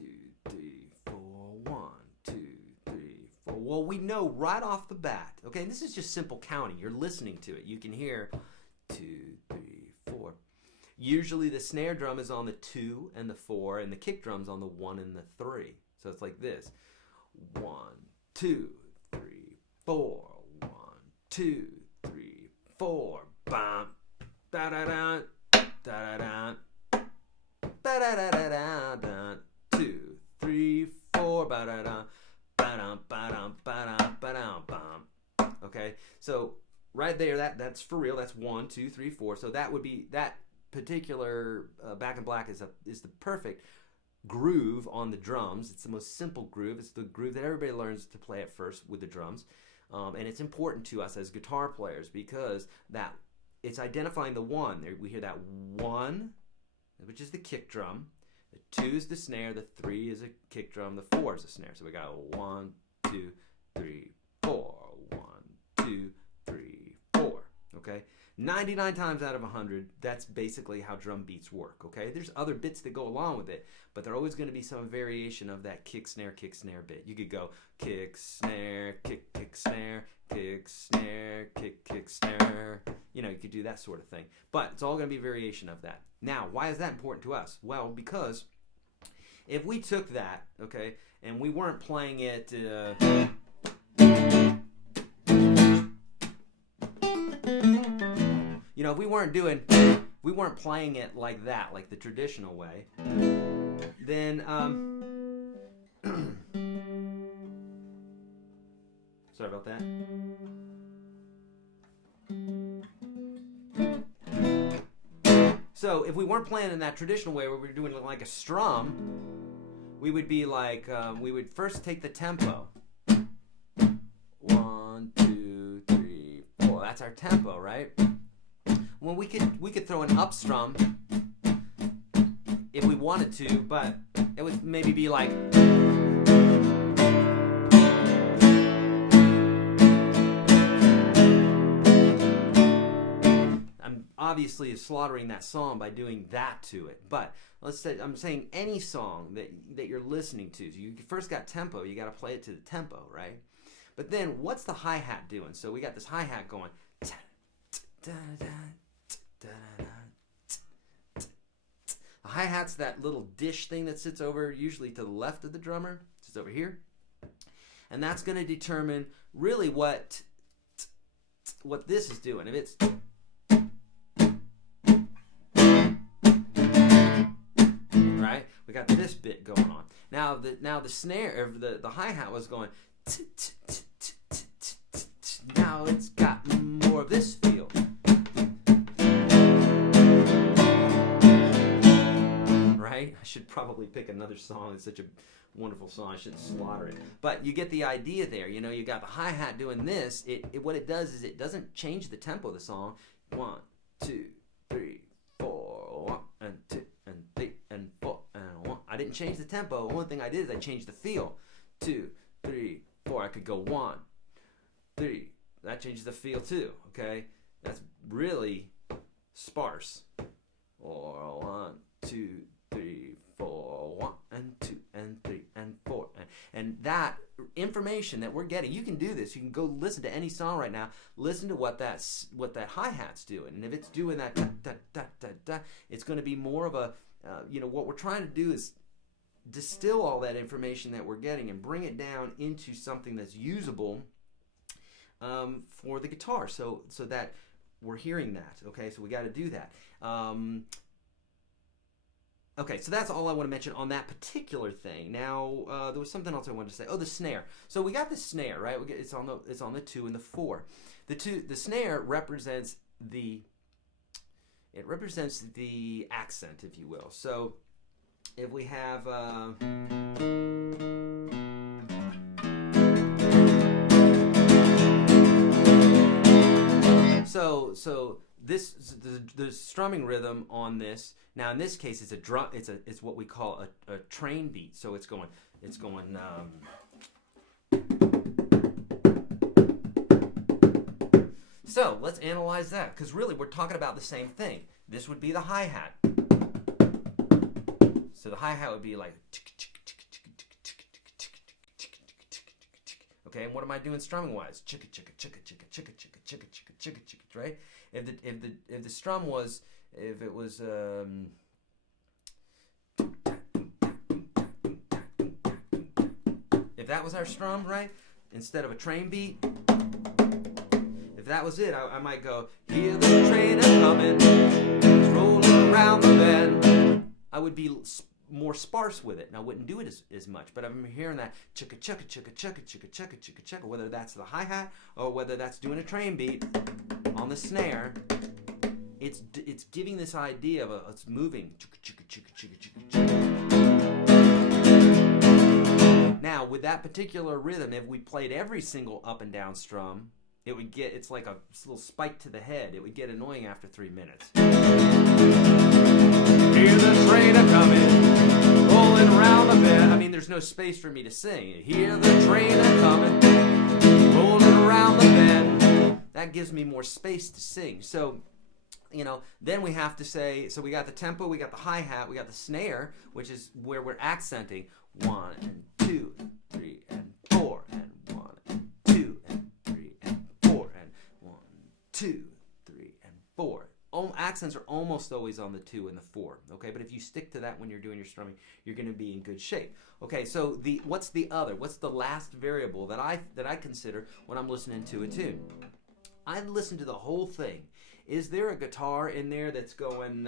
3, 4, 1, 2, 3, 4. Well, we know right off the bat, okay? And this is just simple counting. You're listening to it. You can hear 2, 3, 4. Usually the snare drum is on the 2 and the 4, and the kick drum's on the 1 and the 3. So it's like this: 1, 2, 3, 4. 1, 2, 3, 4. Bam, da da da, da da da, da da da da da. 2, 3, 4. Ba da da, ba dum ba dum ba dum ba dum bam. Okay, so right there, that's for real. That's 1, 2, 3, 4. So that would be that particular Back in Black is the perfect groove on the drums. It's the most simple groove. It's the groove that everybody learns to play at first with the drums, and it's important to us as guitar players because that it's identifying the 1. We hear that 1, which is the kick drum. The 2 is the snare. The 3 is a kick drum. The 4 is a snare. So we got 1, 2, 3, 4. 1, 2, 3, 4. Okay. 99 times out of 100, that's basically how drum beats work. Okay. There's other bits that go along with it, but they're always going to be some variation of that kick snare bit. You could go kick snare, kick snare, kick snare, kick snare. You know, you could do that sort of thing. But it's all going to be a variation of that. Now, why is that important to us? Well, because if we took that, okay, and we weren't playing it, you know, if we weren't playing it like that, like the traditional way, then, sorry about that. So if we weren't playing in that traditional way where we were doing it like a strum, we would be like, we would first take the tempo. 1, 2, 3, 4. That's our tempo, right? Well, we could throw an up-strum if we wanted to, but it would maybe be like. Obviously is slaughtering that song by doing that to it, but let's say I'm saying any song that you're listening to, so you first got tempo, you got to play it to the tempo, right? But then what's the hi-hat doing? So we got this hi-hat going. The hi-hat's that little dish thing that sits over usually to the left of the drummer, sits over here, and that's going to determine really what this is doing. If it's right, we got this bit going on. Now the snare, or the hi-hat was going. Now it's got more of this feel. Right? I should probably pick another song. It's such a wonderful song. I shouldn't slaughter it. But you get the idea there. You know, you got the hi-hat doing this. What it does is it doesn't change the tempo of the song. 1, 2, 3, 4. 1 and 2 and 3 and 4 and 1. I didn't change the tempo. The only thing I did is I changed the feel. 2, 3, 4. I could go 1, 3. That changes the feel too. Okay, that's really sparse. Or 1, 2, 3, 4. 1 and 2 and 3 and 4. And that information that we're getting, you can do this. You can go listen to any song right now. Listen to what that hi-hat's doing. And if it's doing that da, da, da, da, da, it's going to be more of a, what we're trying to do is distill all that information that we're getting and bring it down into something that's usable for the guitar. So that we're hearing that. Okay, so we got to do that. Okay, so that's all I want to mention on that particular thing. Now, there was something else I wanted to say. Oh, the snare. So we got the snare, right? It's on the 2 and the 4. The snare represents the accent, if you will. So if we have so this the strumming rhythm on this. Now in this case, it's a drum. It's what we call a train beat. So it's going. So let's analyze that, because really we're talking about the same thing. This would be the hi-hat. So the hi-hat would be like. Okay, and what am I doing strumming wise? Chicka chicka chicka chicka chicka chicka chicka chicka chicka chicka, right? If the strum was, if it was if that was our strum, right? Instead of a train beat, if that was it, I might go, hear the train a-comin', it's rolling around the bend. I would be more sparse with it, and I wouldn't do it as much. But I'm hearing that chicka chicka chicka chicka chicka chicka chicka chicka, whether that's the hi-hat or whether that's doing a train beat on the snare. It's giving this idea of it's moving. Chicka chicka chicka chicka chicka chicka. Now with that particular rhythm, if we played every single up and down strum, it would get, it's like a little spike to the head. It would get annoying after 3 minutes. Hear the train a-coming, rolling around the bend. I mean, there's no space for me to sing. Hear the train a-coming, rolling around the bend. That gives me more space to sing. So, you know, then we have to say, so we got the tempo, we got the hi-hat, we got the snare, which is where we're accenting. 1 and 2 and 3 and 4 and 1 and 2 and 3 and 4 and 1, 2, 3 and 4. Accents are almost always on the 2 and the 4, okay? But if you stick to that when you're doing your strumming, you're going to be in good shape. Okay, so what's the other? What's the last variable that I consider when I'm listening to a tune? I listen to the whole thing. Is there a guitar in there that's going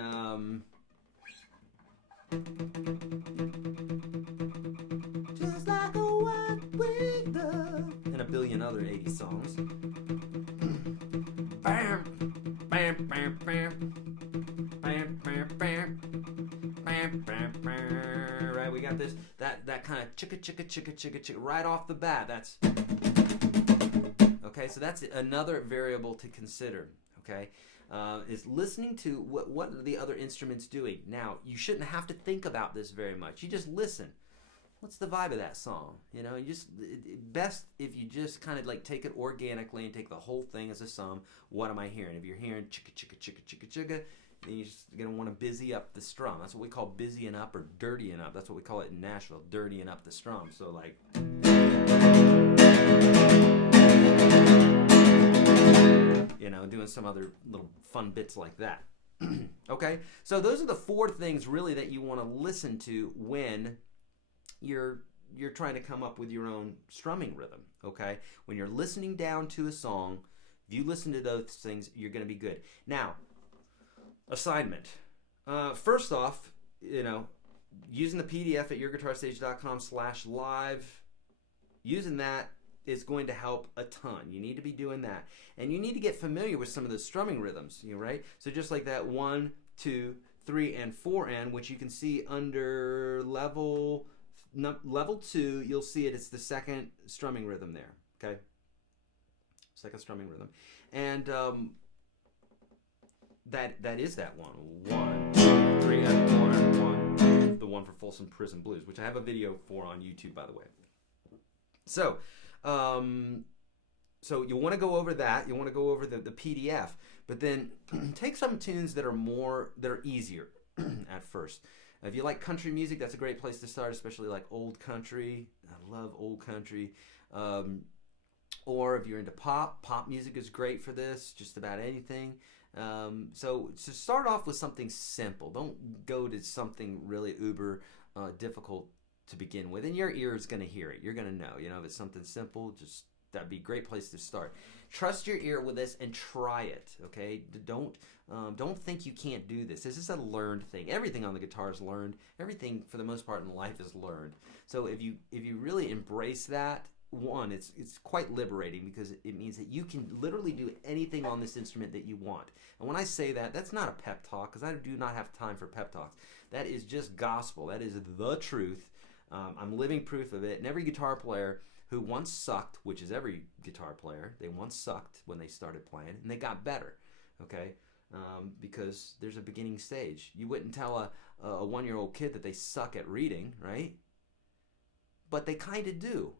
just like a white-winged dove and a billion other 80s songs? Bam, bam, bam, bam, bam, bam, bam, bam, bam, bam. Right, we got this that kind of chicka chicka chicka chicka chicka right off the bat. That's okay. So that's another variable to consider. Okay. Is listening to what are the other instruments doing. Now, you shouldn't have to think about this very much. You just listen. What's the vibe of that song? You know, you just best if you just kind of like take it organically and take the whole thing as a sum. What am I hearing? If you're hearing chicka chicka chicka chicka chicka, then you're just gonna want to busy up the strum. That's what we call busying up or dirtying up. That's what we call it in Nashville, dirtying up the strum. So like. You know, doing some other little fun bits like that. Okay, so those are the 4 things really that you want to listen to when you're trying to come up with your own strumming rhythm. Okay, when you're listening down to a song, if you listen to those things, you're going to be good. Now, assignment. First off, you know, using the PDF at YourGuitarSage.com/live, using that is going to help a ton. You need to be doing that. And you need to get familiar with some of the strumming rhythms, you know, right? So just like that 1, 2, 3, and 4 and, which you can see under level 2, you'll see it. It's the second strumming rhythm there, okay? Second strumming rhythm. And that is that one. 1, 2, 3, and 4, and 1. The one for Folsom Prison Blues, which I have a video for on YouTube, by the way. So, so you want to go over that. You want to go over the PDF, but then take some tunes that are easier at first. If you like country music, that's a great place to start, especially like old country. I love old country. Or if you're into pop music is great for this, just about anything. So start off with something simple. Don't go to something really uber difficult to begin with, and your ear is going to hear it. You're going to know, you know, if it's something simple, just that'd be a great place to start. Trust your ear with this and try it, okay? Don't think you can't do this. This is a learned thing. Everything on the guitar is learned. Everything, for the most part, in life is learned. So if you really embrace that, one, it's quite liberating because it means that you can literally do anything on this instrument that you want. And when I say that, that's not a pep talk, because I do not have time for pep talks. That is just gospel. That is the truth. I'm living proof of it. And every guitar player who once sucked, which is every guitar player, they once sucked when they started playing, and they got better, okay? Because there's a beginning stage. You wouldn't tell a 1-year-old kid that they suck at reading, right? But they kind of do,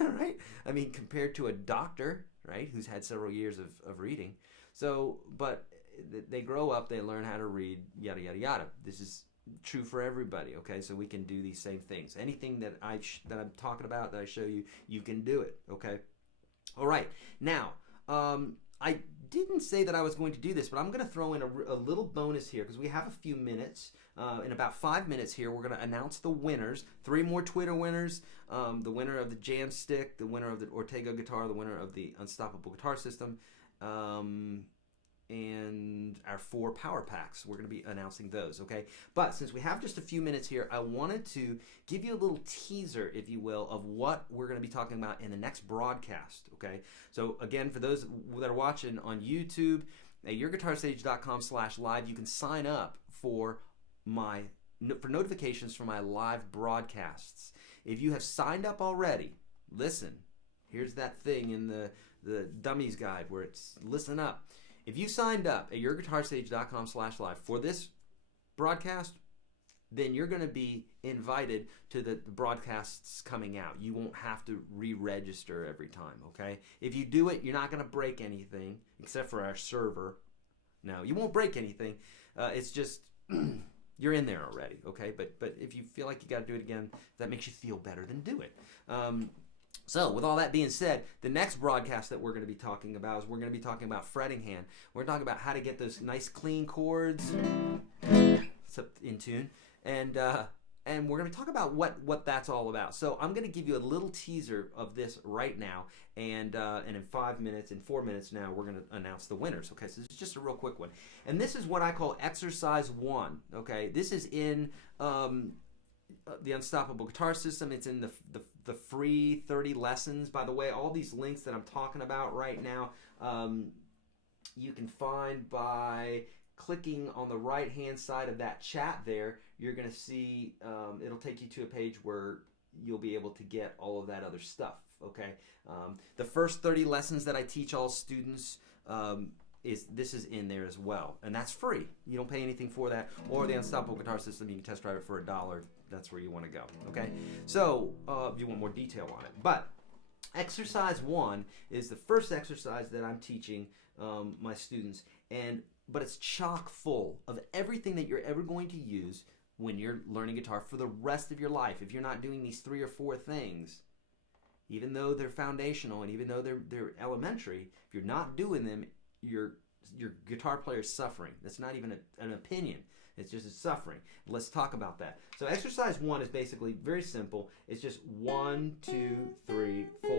right? I mean, compared to a doctor, right, who's had several years of reading. So, but they grow up, they learn how to read, yada, yada, yada. This is true for everybody, okay? So we can do these same things. Anything that I'm talking about, that I show you, you can do it, okay? All right. Now, I didn't say that I was going to do this, but I'm going to throw in a little bonus here because we have a few minutes. In about 5 minutes here, we're going to announce the winners. 3 more Twitter winners. The winner of the Jam Stick, the winner of the Ortega guitar, the winner of the Unstoppable Guitar System, and our 4 power packs. We're going to be announcing those, okay? But since we have just a few minutes here, I wanted to give you a little teaser, if you will, of what we're going to be talking about in the next broadcast, okay? So again, for those that are watching on YouTube, at YourGuitarSage.com/live, you can sign up for notifications for my live broadcasts. If you have signed up already, listen, here's that thing in the dummies guide where it's listen up. If you signed up at YourGuitarSage.com/live for this broadcast, then you're going to be invited to the broadcasts coming out. You won't have to re-register every time, okay? If you do it, you're not going to break anything, except for our server. No, you won't break anything. It's just, you're in there already, okay? But if you feel like you got to do it again, if that makes you feel better, then do it. So with all that being said, the next broadcast that we're going to be talking about is we're going to be talking about fretting hand. We're talking about how to get those nice clean chords in tune. And we're going to talk about what that's all about. So I'm going to give you a little teaser of this right now, and in 5 minutes, in 4 minutes now, we're going to announce the winners. Okay, so this is just a real quick one, and this is what I call exercise 1. Okay, this is in the Unstoppable Guitar System. It's in the free 30 lessons. By the way, all these links that I'm talking about right now, you can find by clicking on the right hand side of that chat there. You're going to see, it'll take you to a page where you'll be able to get all of that other stuff, okay? The first 30 lessons that I teach all students, this is in there as well, and that's free. You don't pay anything for that. Or the Unstoppable Guitar System, you can test drive it for $1. That's where you want to go, okay? So, if you want more detail on it. But exercise 1 is the first exercise that I'm teaching my students, but it's chock full of everything that you're ever going to use when you're learning guitar for the rest of your life. If you're not doing these 3 or 4 things, even though they're foundational and even though they're elementary, if you're not doing them, your guitar player is suffering. That's not even an opinion. It's just a suffering. Let's talk about that. So exercise 1 is basically very simple. It's just 1, 2, 3, 4.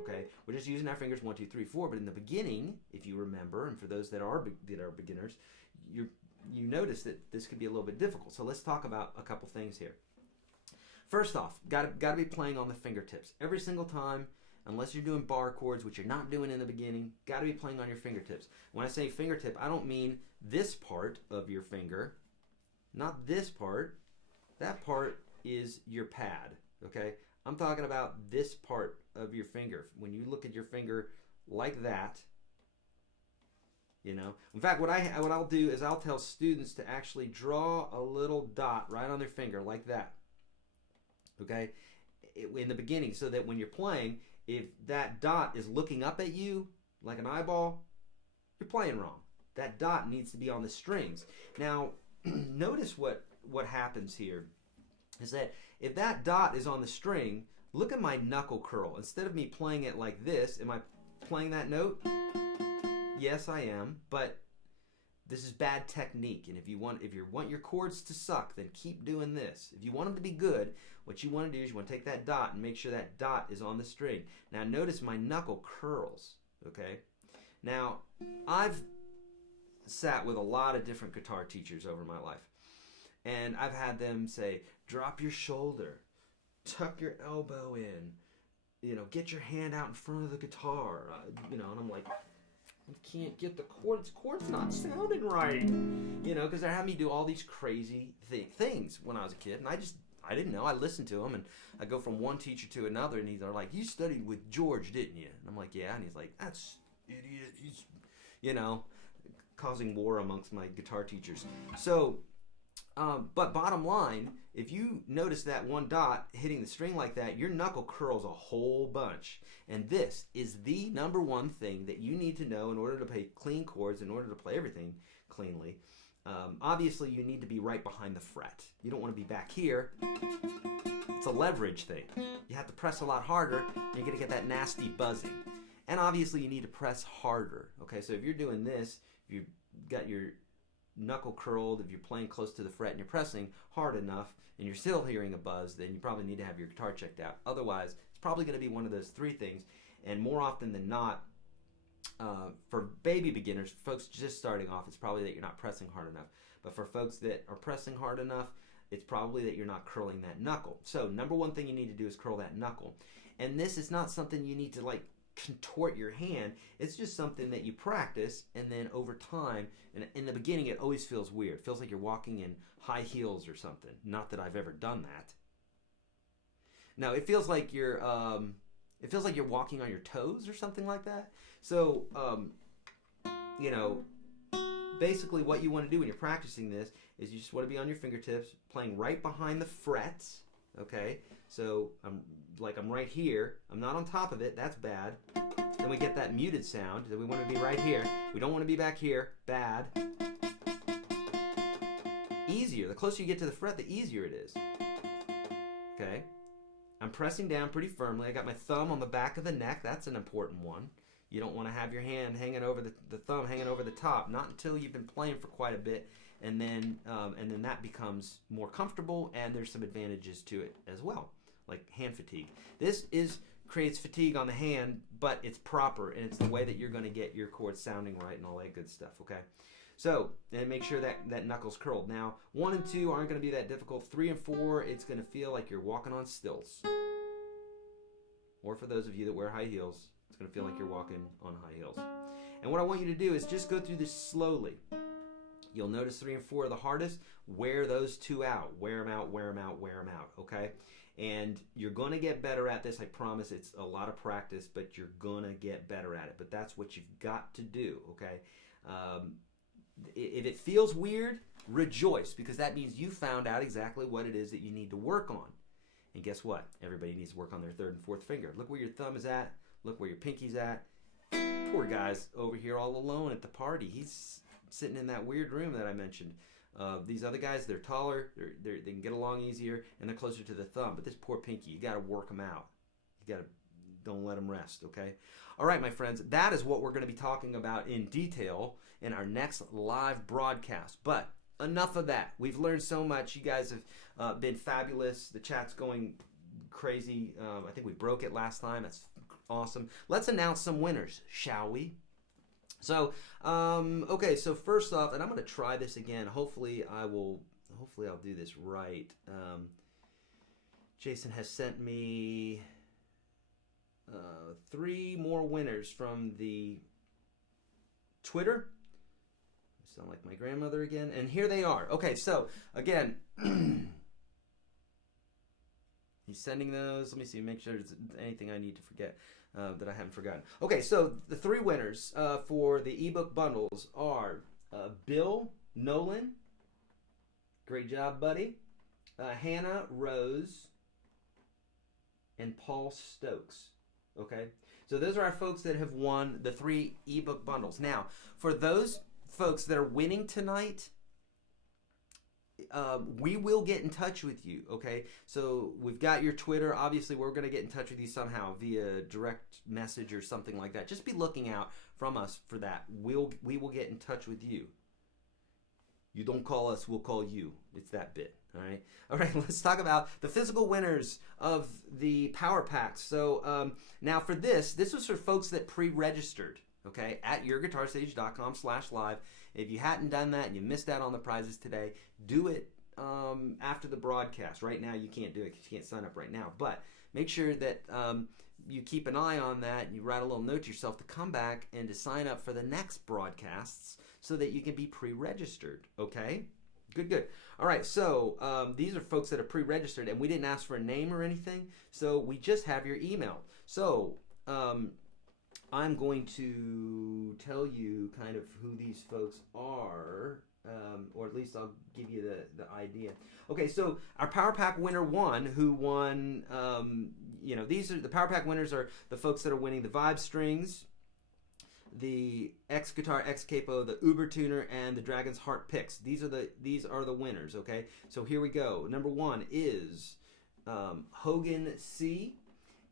Okay, we're just using our fingers 1, 2, 3, 4. But in the beginning, if you remember, and for those that are beginners, you notice that this could be a little bit difficult. So let's talk about a couple things here. First off, got to be playing on the fingertips every single time. Unless you're doing bar chords, which you're not doing in the beginning, got to be playing on your fingertips. When I say fingertip, I don't mean this part of your finger, not this part. That part is your pad, okay? I'm talking about this part of your finger. When you look at your finger like that, you know. In fact, what I'll do is I'll tell students to actually draw a little dot right on their finger like that, okay, in the beginning, so that when you're playing, if that dot is looking up at you like an eyeball, you're playing wrong. That dot needs to be on the strings. Now, notice what happens here is that if that dot is on the string, look at my knuckle curl. Instead of me playing it like this, am I playing that note? Yes, I am, but this is bad technique. And if you want your chords to suck, then keep doing this. If you want them to be good, what you want to do is you want to take that dot and make sure that dot is on the string. Now notice my knuckle curls, okay? Now, I've sat with a lot of different guitar teachers over my life, and I've had them say, drop your shoulder, tuck your elbow in, you know, get your hand out in front of the guitar, you know, and I'm like, I can't get the chords not sounding right, you know, because they're having me do all these crazy things when I was a kid, and I didn't know. I listened to them, and I go from one teacher to another, and they're like, you studied with George, didn't you? And I'm like, yeah, and he's like, that's idiot, he's, you know, causing war amongst my guitar teachers. So, but bottom line, if you notice that one dot hitting the string like that, your knuckle curls a whole bunch. And this is the number one thing that you need to know in order to play clean chords, in order to play everything cleanly. Obviously, you need to be right behind the fret. You don't want to be back here. It's a leverage thing. You have to press a lot harder, and you're going to get that nasty buzzing. And obviously, you need to press harder. Okay, so if you're doing this, if you've got your knuckle curled, if you're playing close to the fret and you're pressing hard enough and you're still hearing a buzz, then you probably need to have your guitar checked out. Otherwise, it's probably going to be one of those 3 things. And more often than not, for baby beginners, folks just starting off, it's probably that you're not pressing hard enough. But for folks that are pressing hard enough, it's probably that you're not curling that knuckle. So number one thing you need to do is curl that knuckle. And this is not something you need to like contort your hand. It's just something that you practice, and then over time, and in the beginning it always feels weird. It feels like you're walking in high heels or something. Not that I've ever done that. No, it feels like you're walking on your toes or something like that. So you know, basically what you want to do when you're practicing this is you just want to be on your fingertips, playing right behind the frets, okay? So I'm right here. I'm not on top of it. That's bad. Then we get that muted sound. Then we want to be right here. We don't want to be back here. Bad. Easier. The closer you get to the fret, the easier it is. Okay? I'm pressing down pretty firmly. I got my thumb on the back of the neck. That's an important one. You don't want to have your hand hanging over the thumb hanging over the top. Not until you've been playing for quite a bit, and then that becomes more comfortable, and there's some advantages to it as well, like hand fatigue. This creates fatigue on the hand, but it's proper, and it's the way that you're going to get your chords sounding right and all that good stuff. Okay, so and make sure that knuckle's curled. Now 1 and 2 aren't going to be that difficult. 3 and 4, it's going to feel like you're walking on stilts, or for those of you that wear high heels, it's going to feel like you're walking on high heels. And what I want you to do is just go through this slowly. You'll notice 3 and 4 are the hardest. Wear those 2 out. Wear them out, wear them out, wear them out, okay? And you're going to get better at this, I promise. It's a lot of practice, but you're going to get better at it. But that's what you've got to do, okay? If it feels weird, rejoice, because that means you found out exactly what it is that you need to work on. And guess what? Everybody needs to work on their 3rd and 4th finger. Look where your thumb is at. Look where your pinky's at. Poor guy's over here all alone at the party. He's sitting in that weird room that I mentioned. These other guys, they're taller, they can get along easier, and they're closer to the thumb. But this poor pinky, you got to work him out. You got to, don't let him rest, okay? All right, my friends, that is what we're going to be talking about in detail in our next live broadcast. But enough of that. We've learned so much. You guys have been fabulous. The chat's going crazy. I think we broke it last time. That's awesome. Let's announce some winners, shall we? So, okay, so first off, and I'm going to try this again. Hopefully I'll do this right. Jason has sent me 3 more winners from the Twitter. I sound like my grandmother again. And here they are. Okay, so, again, he's sending those. Let me see, make sure there's anything I need to forget. That I haven't forgotten. Okay, so the 3 winners for the ebook bundles are Bill Nolan, great job, buddy, Hannah Rose, and Paul Stokes. Okay, so those are our folks that have won the 3 ebook bundles. Now, for those folks that are winning tonight, we will get in touch with you, okay? So we've got your Twitter. Obviously, we're going to get in touch with you somehow via direct message or something like that. Just be looking out from us for that. We will get in touch with you. You don't call us, we'll call you. It's that bit, all right? All right, let's talk about the physical winners of the Power Packs. So now for this was for folks that pre-registered, okay, at YourGuitarSage.com/live. If you hadn't done that and you missed out on the prizes today, do it after the broadcast. Right now you can't do it because you can't sign up right now. But make sure that you keep an eye on that and you write a little note to yourself to come back and to sign up for the next broadcasts so that you can be pre-registered. Okay? Good. All right, so these are folks that are pre-registered, and we didn't ask for a name or anything, so we just have your email. So I'm going to tell you kind of who these folks are, or at least I'll give you the idea. Okay, so our Power Pack winner 1, who won, these are the Power Pack winners are the folks that are winning the Vibe Strings, the xGuitarx Capo, the Uber Tuner, and the Dragon's Heart picks. These are the winners. Okay, so here we go. Number 1 is Hogan C.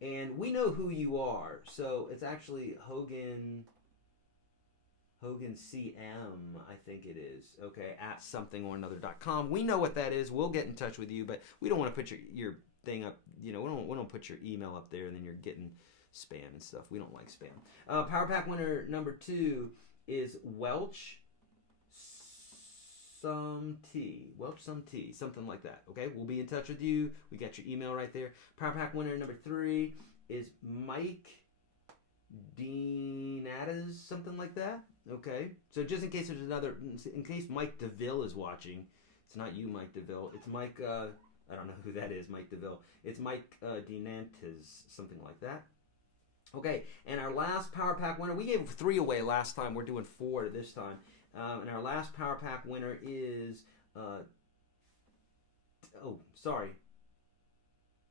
And we know who you are, so it's actually Hogan CM, I think it is, okay, at somethingoranother.com. We know what that is. We'll get in touch with you, but we don't want to put your thing up, we don't put your email up there and then you're getting spam and stuff. We don't like spam. Power Pack winner number 2 is Welch Some tea, something like that. Okay, we'll be in touch with you. We got your email right there. Power Pack winner number 3 is Mike Deanatas, something like that. Okay, so just in case there's another, in case Mike DeVille is watching, it's not you, Mike DeVille. It's Mike. I don't know who that is, Mike DeVille. It's Mike Deanatas, something like that. Okay, and our last Power Pack winner, we gave 3 away last time. We're doing 4 this time. And our last Power Pack winner is,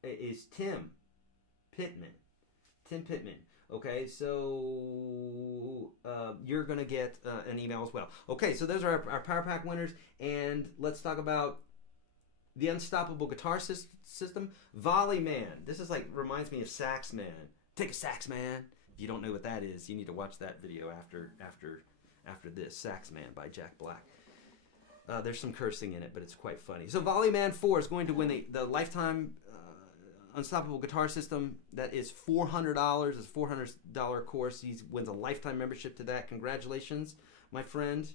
is Tim Pittman. Tim Pittman. Okay, so you're going to get an email as well. Okay, so those are our Power Pack winners, and let's talk about the Unstoppable Guitar System. Volley Man. This is reminds me of Sax Man. Take a Sax Man. If you don't know what that is, you need to watch that video after this. Sax Man by Jack Black. There's some cursing in it, but it's quite funny. So Volley Man 4 is going to win the lifetime Unstoppable Guitar System. That is $400. It's a $400 course. He wins a lifetime membership to that. Congratulations, my friend.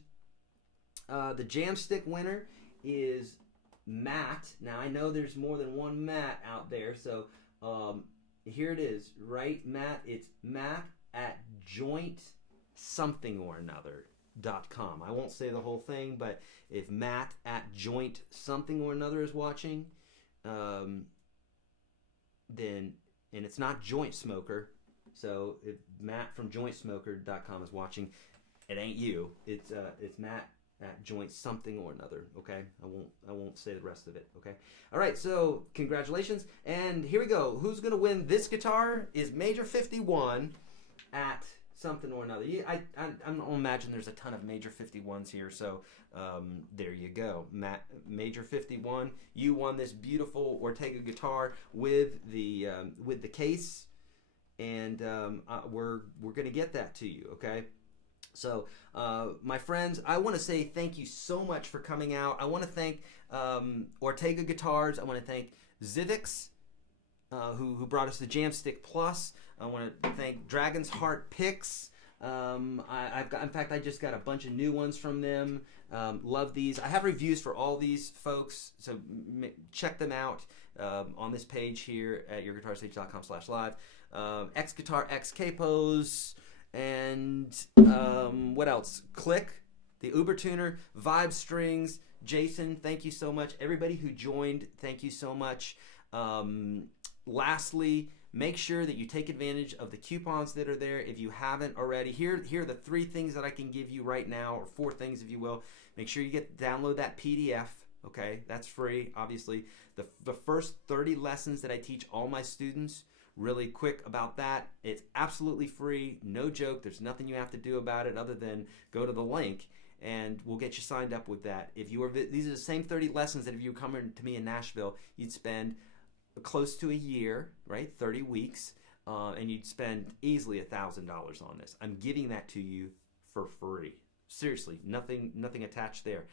The Jamstick winner is Matt. Now I know there's more than one Matt out there, so here it is, right, Matt? It's Matt at jointsomethingOrAnother.com. I won't say the whole thing, but if Matt at jointsomethingOrAnother is watching, then, and it's not Joint Smoker, so if Matt from jointsmoker.com is watching, it ain't you. It's Matt at jointsomethingOrAnother. Okay, I won't say the rest of it. Okay, all right. So congratulations, and here we go. Who's gonna win this guitar is Major 51 at something or another. I don't imagine there's a ton of Major 51s here, so there you go. Major 51, you won this beautiful Ortega guitar with the case, and we're gonna get that to you. Okay. So, my friends, I want to say thank you so much for coming out. I want to thank Ortega Guitars. I want to thank Xguitarx, who brought us the Jamstick Plus. I want to thank Dragon's Heart Picks. In fact, I just got a bunch of new ones from them. Love these. I have reviews for all these folks, so check them out on this page here at YourGuitarSage.com/live. xGuitarx Capos. And what else? Kliq, the Uber Tuner, Vibe Strings. Jason, thank you so much. Everybody who joined, thank you so much. Lastly, make sure that you take advantage of the coupons that are there. If you haven't already, here are the 3 things that I can give you right now, or 4 things if you will. Make sure you download that PDF. Okay, that's free, obviously. The first 30 lessons that I teach all my students. Really quick about that, it's absolutely free, no joke. There's nothing you have to do about it other than go to the link, and we'll get you signed up with that. If you were, these are the same 30 lessons that if you were coming to me in Nashville, you'd spend close to a year, right? 30 weeks, and you'd spend easily $1,000 on this. I'm giving that to you for free. Seriously, nothing attached there.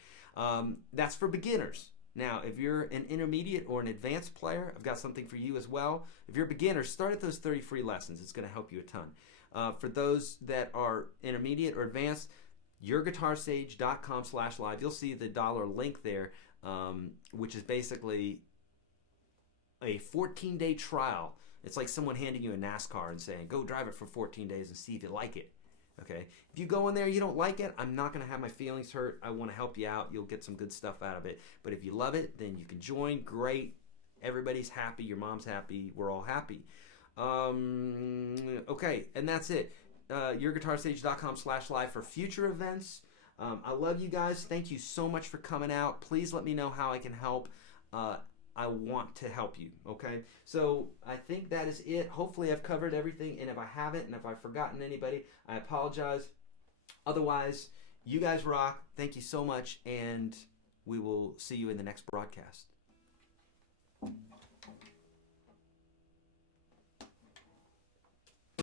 That's for beginners. Now, if you're an intermediate or an advanced player, I've got something for you as well. If you're a beginner, start at those 30 free lessons. It's going to help you a ton. For those that are intermediate or advanced, YourGuitarSage.com/live. You'll see the dollar link there, which is basically a 14-day trial. It's like someone handing you a NASCAR and saying, go drive it for 14 days and see if you like it. Okay, if you go in there, you don't like it, I'm not going to have my feelings hurt. I want to help you out. You'll get some good stuff out of it. But if you love it, then you can join. Great. Everybody's happy. Your mom's happy. We're all happy. Okay, and that's it. YourGuitarSage.com/live for future events. I love you guys. Thank you so much for coming out. Please let me know how I can help. I want to help you, okay? So I think that is it. Hopefully I've covered everything, and if I haven't, and if I've forgotten anybody, I apologize. Otherwise, you guys rock. Thank you so much, and we will see you in the next broadcast.